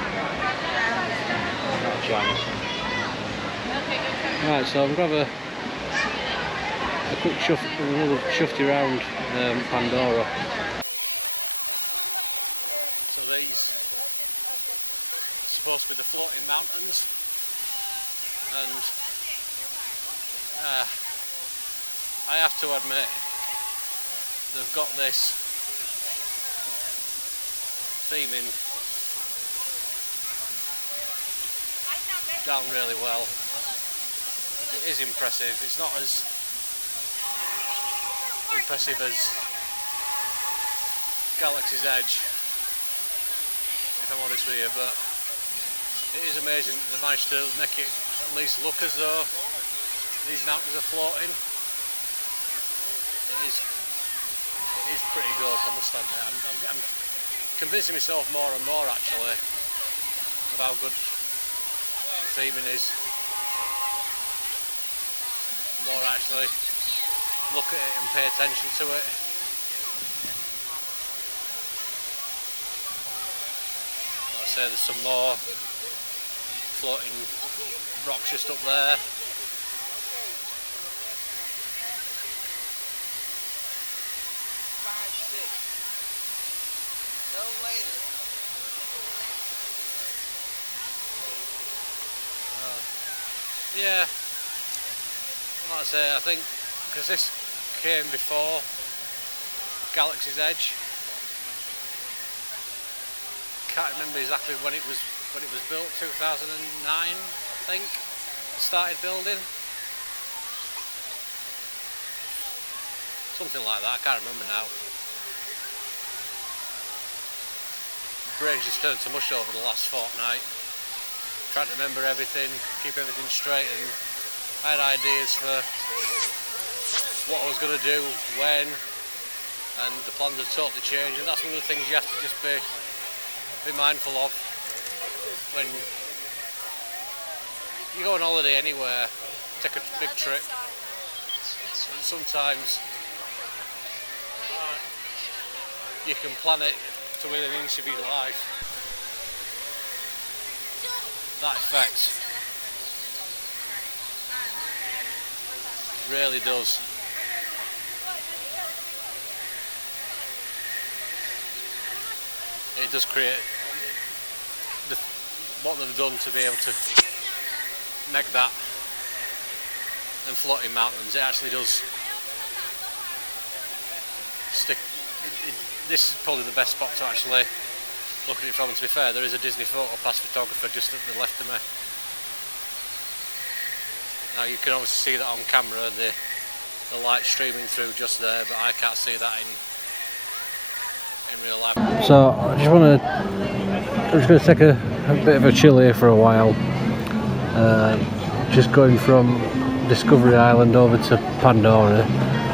Not a chance. Right, so I'm going to have a quick another Shuffty round Pandora. So I'm just going to take a bit of a chill here for a while. Just going from Discovery Island over to Pandora.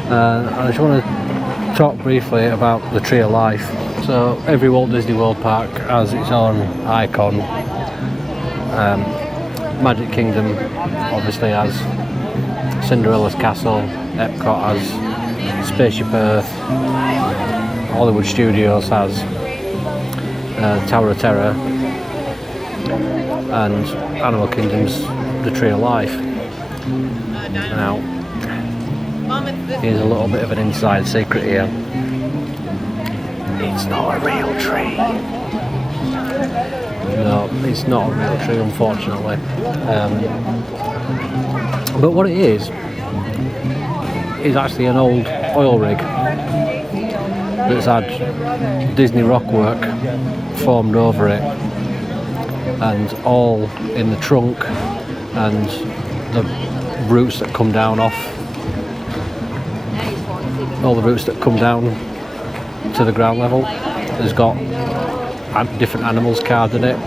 I just want to talk briefly about the Tree of Life. So every Walt Disney World park has its own icon. Magic Kingdom obviously has Cinderella's Castle, Epcot has Spaceship Earth, Hollywood Studios has Tower of Terror, and Animal Kingdom's the Tree of Life. Now, here's a little bit of an inside secret here. It's not a real tree. No, it's not a real tree, unfortunately. But what it is actually an old oil rig that's had Disney rock work formed over it, and all in the trunk and the roots that come down off, all the roots that come down to the ground level has got different animals carved in it.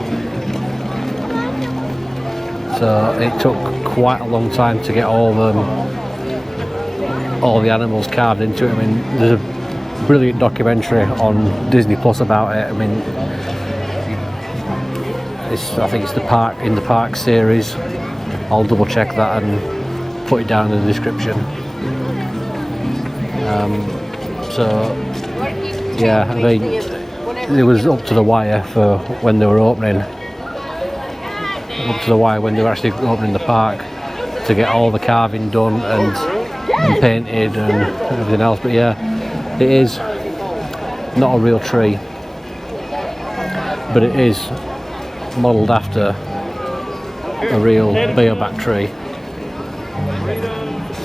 So it took quite a long time to get all the animals carved into it. I mean, there's a brilliant documentary on Disney Plus about it. I mean, I think it's the Park series. I'll double check that and put it down in the description. So yeah, I mean, it was up to the wire for when they were opening. Up to the wire when they were actually opening the park to get all the carving done and painted and everything else. But yeah, it is not a real tree, but it is modelled after a real baobab tree.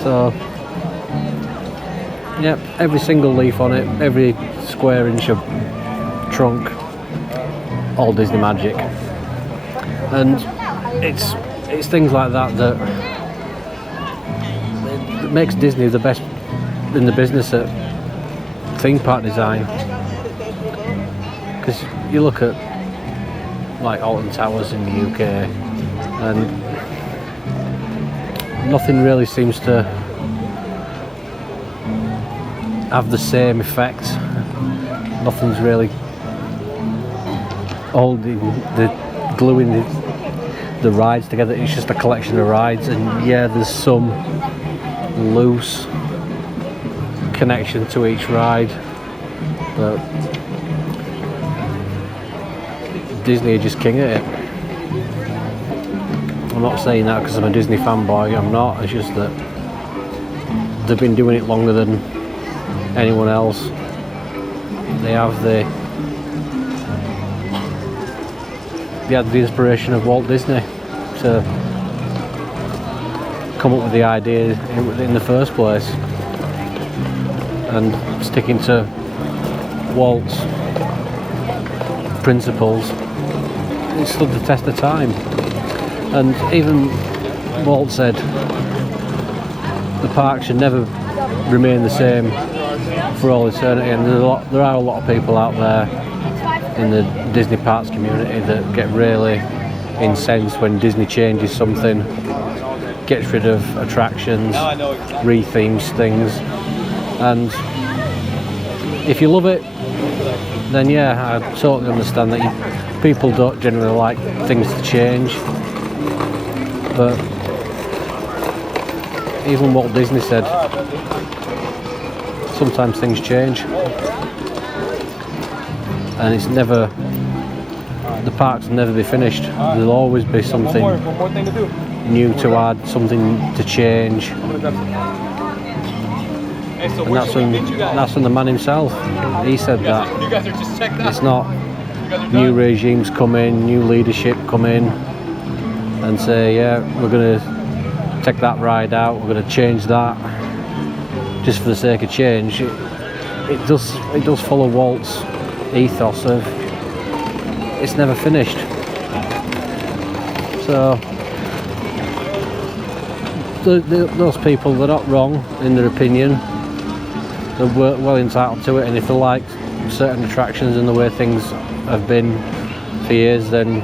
So yeah, every single leaf on it, every square inch of trunk, all Disney magic. And it's things like that that makes Disney the best in the business at theme park design. Because you look at like Alton Towers in the UK and nothing really seems to have the same effect. Nothing's really holding gluing the rides together. It's just a collection of rides, and yeah, there's some loose connection to each ride, but Disney are just king at it. I'm not saying that because I'm a Disney fanboy, I'm not. It's just that they've been doing it longer than anyone else. They had the inspiration of Walt Disney to come up with the idea in the first place, and sticking to Walt's principles, it stood the test of time. And even Walt said the park should never remain the same for all eternity, and there are a lot of people out there in the Disney parks community that get really incensed when Disney changes something, gets rid of attractions, rethemes things. And if you love it, then yeah, I totally understand that people don't generally like things to change. But even Walt Disney said sometimes things change, and it's never, the parks will never be finished. There'll always be something new to add, something to change. And that's from the man himself. He said that it's not new regimes come in, new leadership come in and say, yeah, we're going to take that ride out, we're going to change that just for the sake of change. It does follow Walt's ethos of it's never finished. So those people, they're not wrong in their opinion. They're well entitled to it, and if they like certain attractions and the way things have been for years, then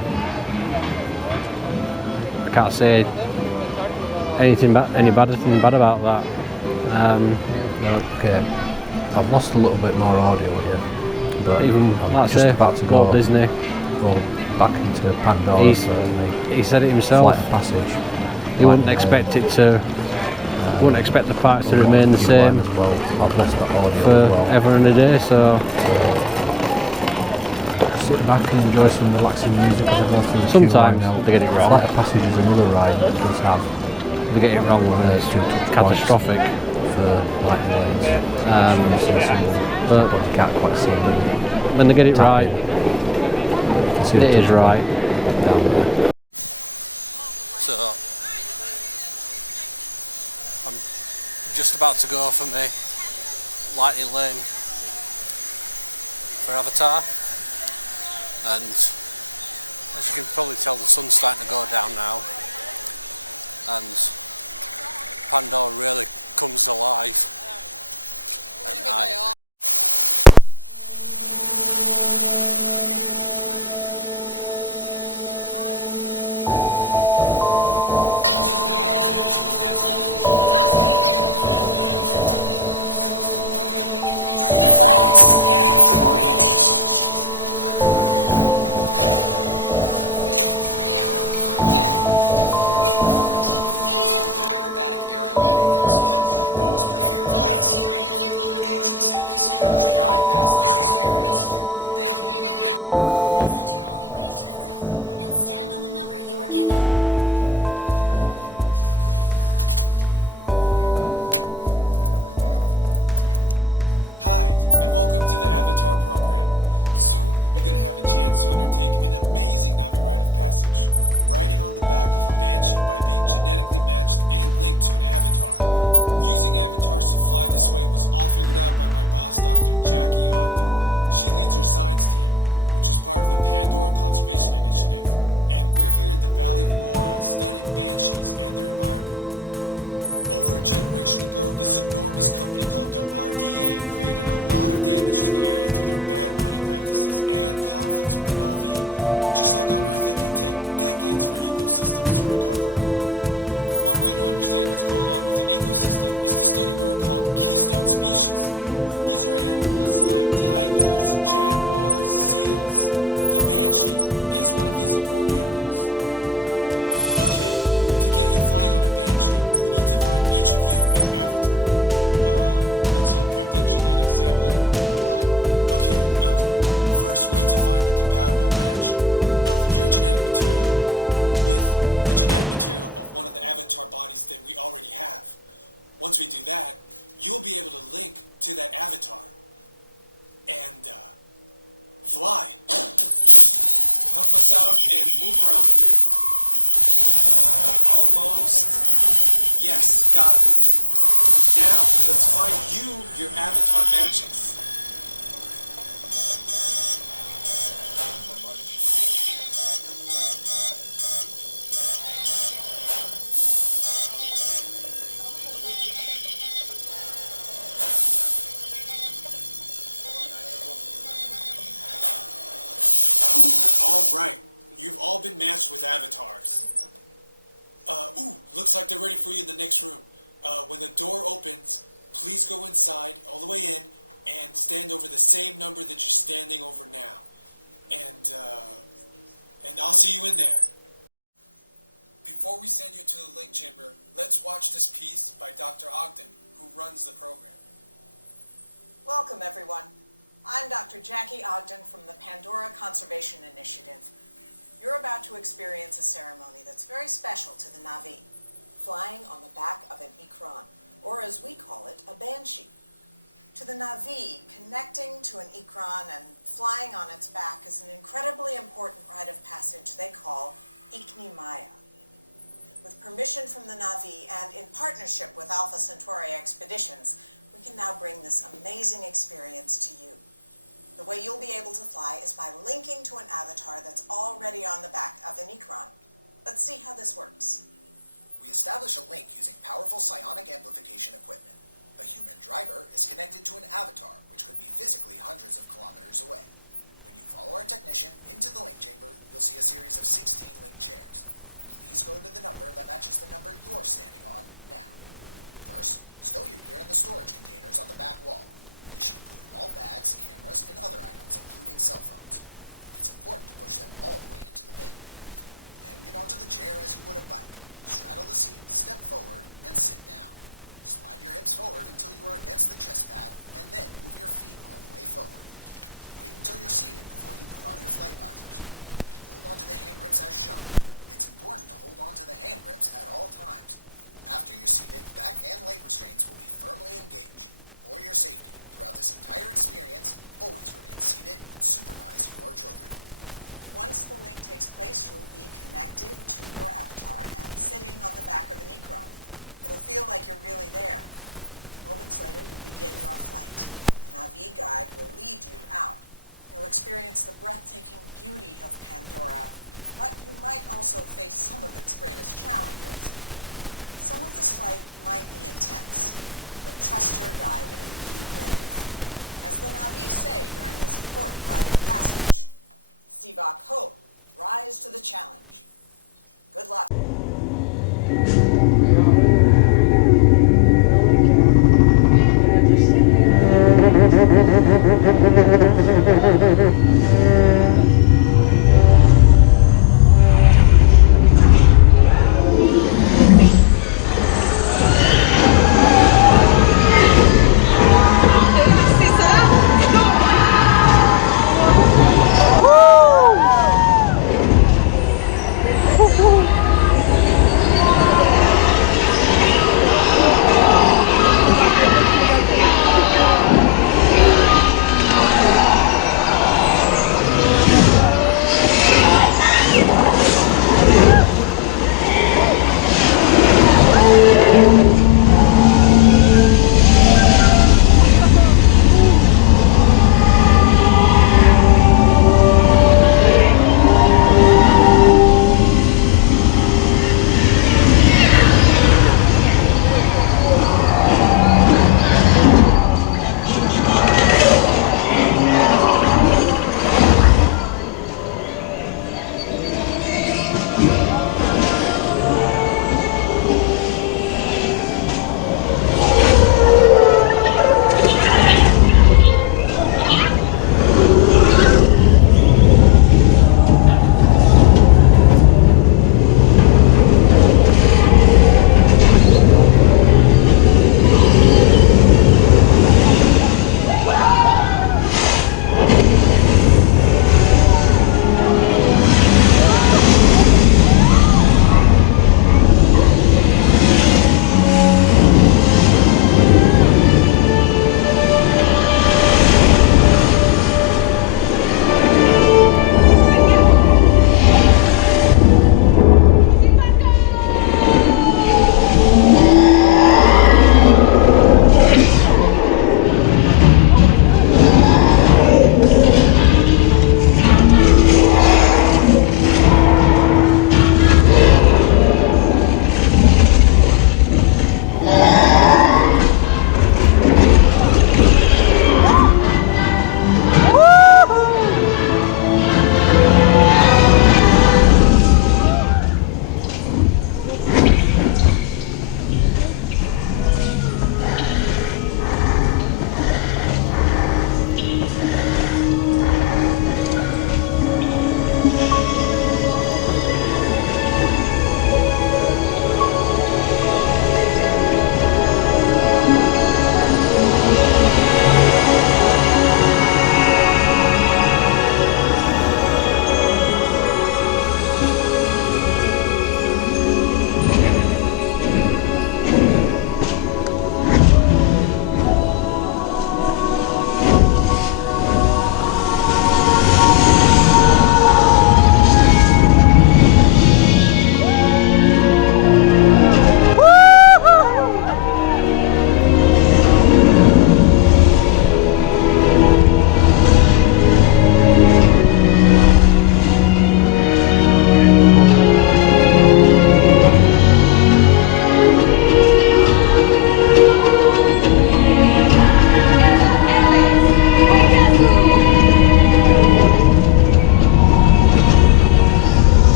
I can't say anything bad about that. Okay, I've lost a little bit more audio here, but even I'm like I just say, about to Walt go Disney. back into Pandora. He said it himself. Flight of passage. He wouldn't expect it to. Wouldn't expect the parks to remain the same as well. I've lost the audio as for well. ever and a day. So sit back and enjoy some relaxing music as I go through the queue sometimes line now. they get it wrong. Flight of Passage is another ride that does have They get it wrong when it's catastrophic. for light lanes. But You can't quite see it. when they get it right, You can see the it is touch right. down there.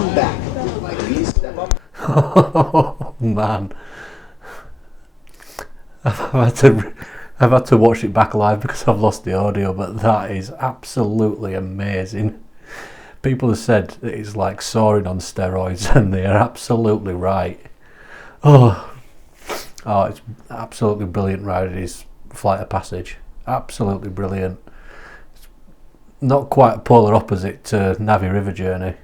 Welcome back. Please step up. Oh man, I've had to watch it back live because I've lost the audio, but that is absolutely amazing. People have said that it's like soaring on steroids, and they are absolutely right. Oh, it's absolutely brilliant ride. It is Flight of Passage. Absolutely brilliant. It's not quite a polar opposite to Navi River Journey,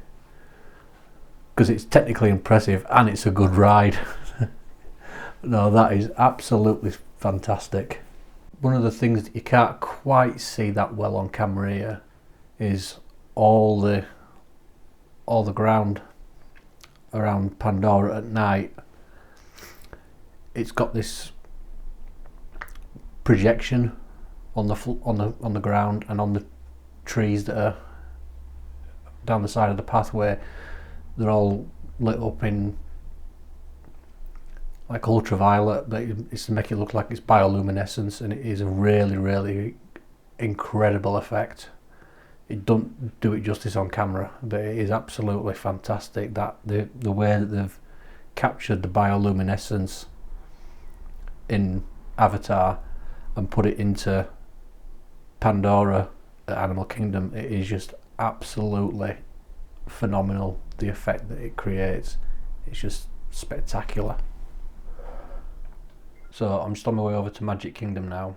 because it's technically impressive and it's a good ride. No, that is absolutely fantastic. One of the things that you can't quite see that well on camera here is all the ground around Pandora at night. It's got this projection on the ground and on the trees that are down the side of the pathway. They're all lit up in like ultraviolet, but it's to make it look like it's bioluminescence, and it is a really incredible effect. It don't do it justice on camera, but it is absolutely fantastic. That the way that they've captured the bioluminescence in Avatar and put it into Pandora at Animal Kingdom, it is just absolutely phenomenal. The effect that it creates, it's just spectacular. So I'm just on my way over to Magic Kingdom now,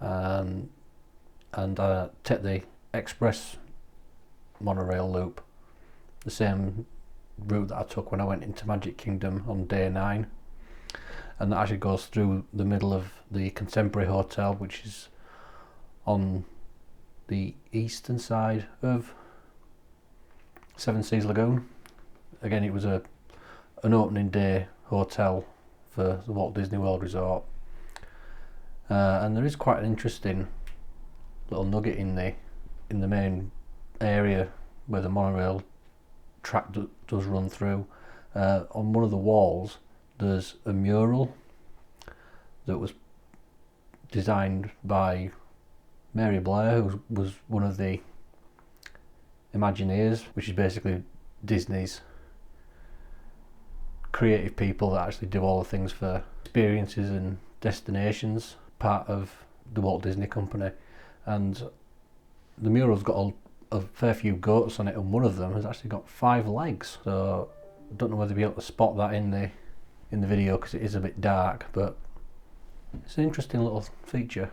and take the express monorail loop, the same route that I took when I went into Magic Kingdom on day 9, and that actually goes through the middle of the Contemporary Hotel, which is on the eastern side of Seven Seas Lagoon. Again, it was an opening day hotel for the Walt Disney World Resort, and there is quite an interesting little nugget in the main area where the monorail track does run through. On one of the walls there's a mural that was designed by Mary Blair, who was one of the Imagineers, which is basically Disney's creative people that actually do all the things for experiences and destinations, part of the Walt Disney Company. And the mural's got a fair few goats on it, and one of them has actually got 5 legs. So I don't know whether you'll be able to spot that in the video because it is a bit dark, but it's an interesting little feature.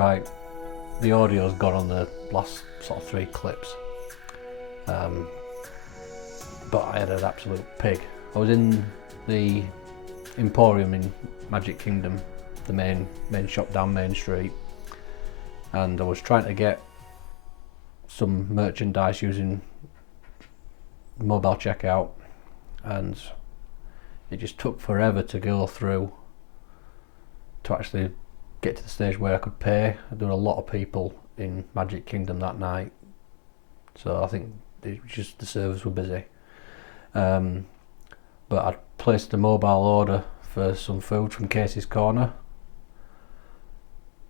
Right, the audio's gone on the last sort of 3 clips, but I had an absolute pig. I was in the Emporium in Magic Kingdom, the main shop down Main Street, and I was trying to get some merchandise using mobile checkout, and it just took forever to go through to actually get to the stage where I could pay. There were a lot of people in Magic Kingdom that night, so I think it was just the servers were busy. But I placed a mobile order for some food from Casey's Corner,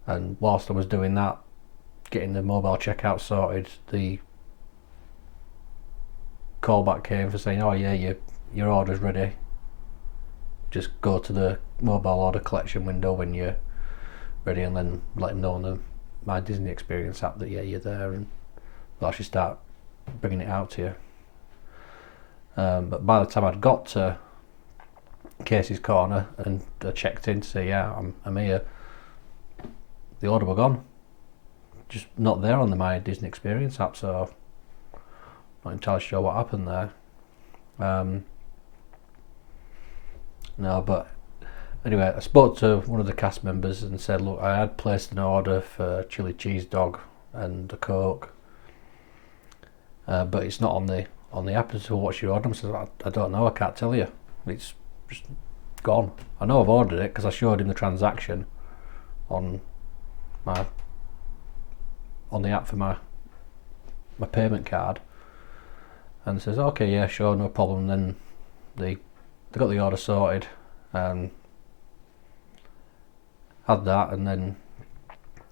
and whilst I was doing that, getting the mobile checkout sorted, the callback came for saying, oh yeah, your order's ready, just go to the mobile order collection window when you're ready, and then let them know on the My Disney Experience app that yeah, you're there, and they'll actually start bringing it out to you. But by the time I'd got to Casey's Corner and I checked in to say yeah, I'm here, the order were gone, just not there on the My Disney Experience app, so not entirely sure what happened there. No, but anyway, I spoke to one of the cast members and said, look, I had placed an order for chili cheese dog and a Coke, but it's not on the app. So what's your order? I said, I don't know, I can't tell you. It's just gone. I know I've ordered it because I showed him the transaction on the app for my payment card, and says, okay, yeah, sure, no problem. Then they got the order sorted and had that, and then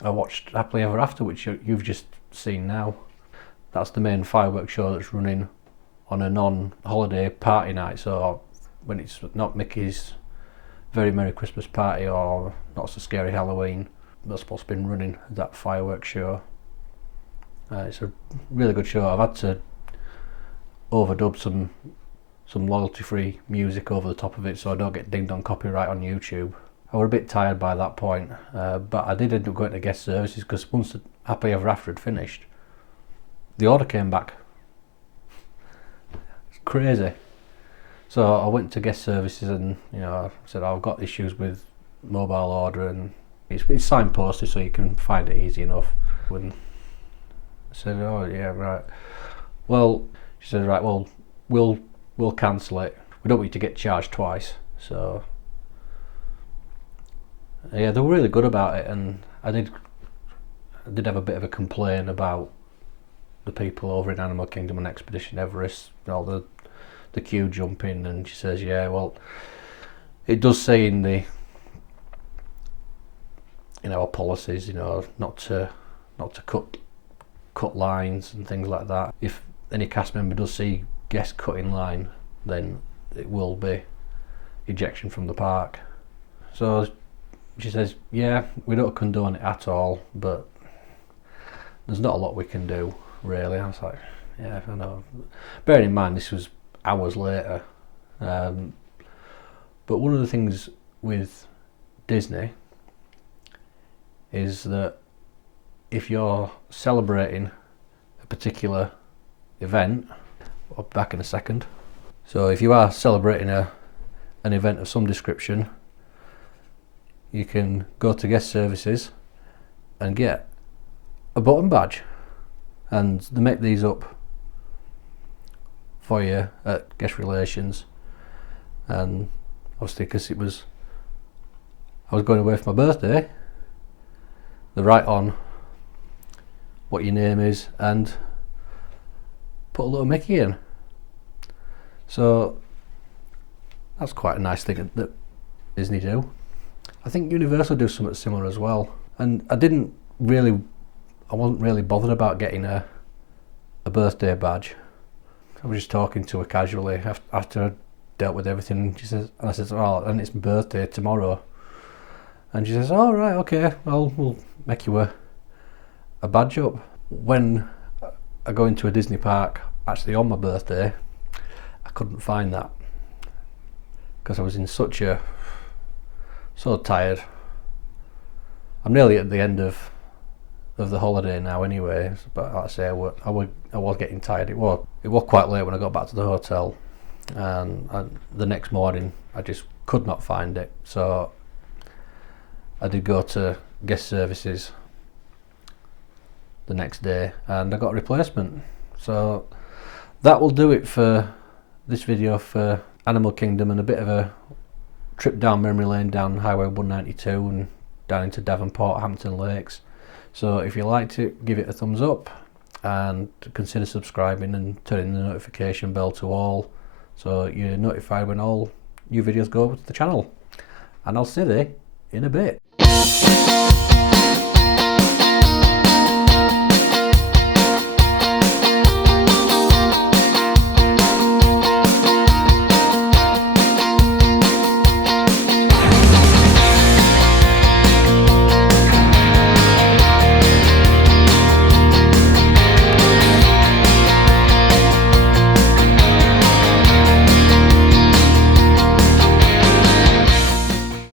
I watched Happily Ever After, which you've just seen now. That's the main fireworks show that's running on a non-holiday party night, so when it's not Mickey's Very Merry Christmas Party or Not So Scary Halloween, that's what's been running, that fireworks show. It's a really good show. I've had to overdub some royalty-free music over the top of it so I don't get dinged on copyright on YouTube. I was a bit tired by that point, but I did end up going to guest services because once the Happily Ever After had finished, the order came back. It's crazy. So I went to guest services and I said, I've got issues with mobile order, and it's signposted so you can find it easy enough. And I said, oh yeah, right. Well, she said, right, well, we'll cancel it. We don't want you to get charged twice. So yeah, they were really good about it, and I did have a bit of a complaint about the people over in Animal Kingdom and Expedition Everest, all the queue jumping, and she says, yeah, well, it does say in the our policies, not to cut lines and things like that. If any cast member does see guests cutting line, then it will be ejection from the park. So she says, yeah, we don't condone it at all, but there's not a lot we can do, really. I was like, yeah, I know. Bearing in mind this was hours later. But one of the things with Disney is that if you're celebrating a particular event, I'll be back in a second. So if you are celebrating an event of some description, you can go to guest services and get a button badge, and they make these up for you at guest relations. And obviously because I was going away for my birthday, they write on what your name is and put a little Mickey in. So that's quite a nice thing that Disney do. I think Universal do something similar as well. And I wasn't really bothered about getting a birthday badge. I was just talking to her casually after I dealt with everything. She says, and I said, oh, and it's my birthday tomorrow. And she says, oh right, okay, well, we'll make you a badge up. When I go into a Disney park, actually on my birthday, I couldn't find that because I was in so tired. I'm nearly at the end of of the holiday now anyway, but like I say, I was getting tired. It was quite late when I got back to the hotel, and the next morning I just could not find it, so I did go to guest services the next day and I got a replacement. So that will do it for this video for Animal Kingdom, and a bit of a trip down memory lane down Highway 192 and down into Davenport, Hampton Lakes. So if you liked it, give it a thumbs up and consider subscribing and turning the notification bell to all, so you're notified when all new videos go over to the channel. And I'll see you in a bit.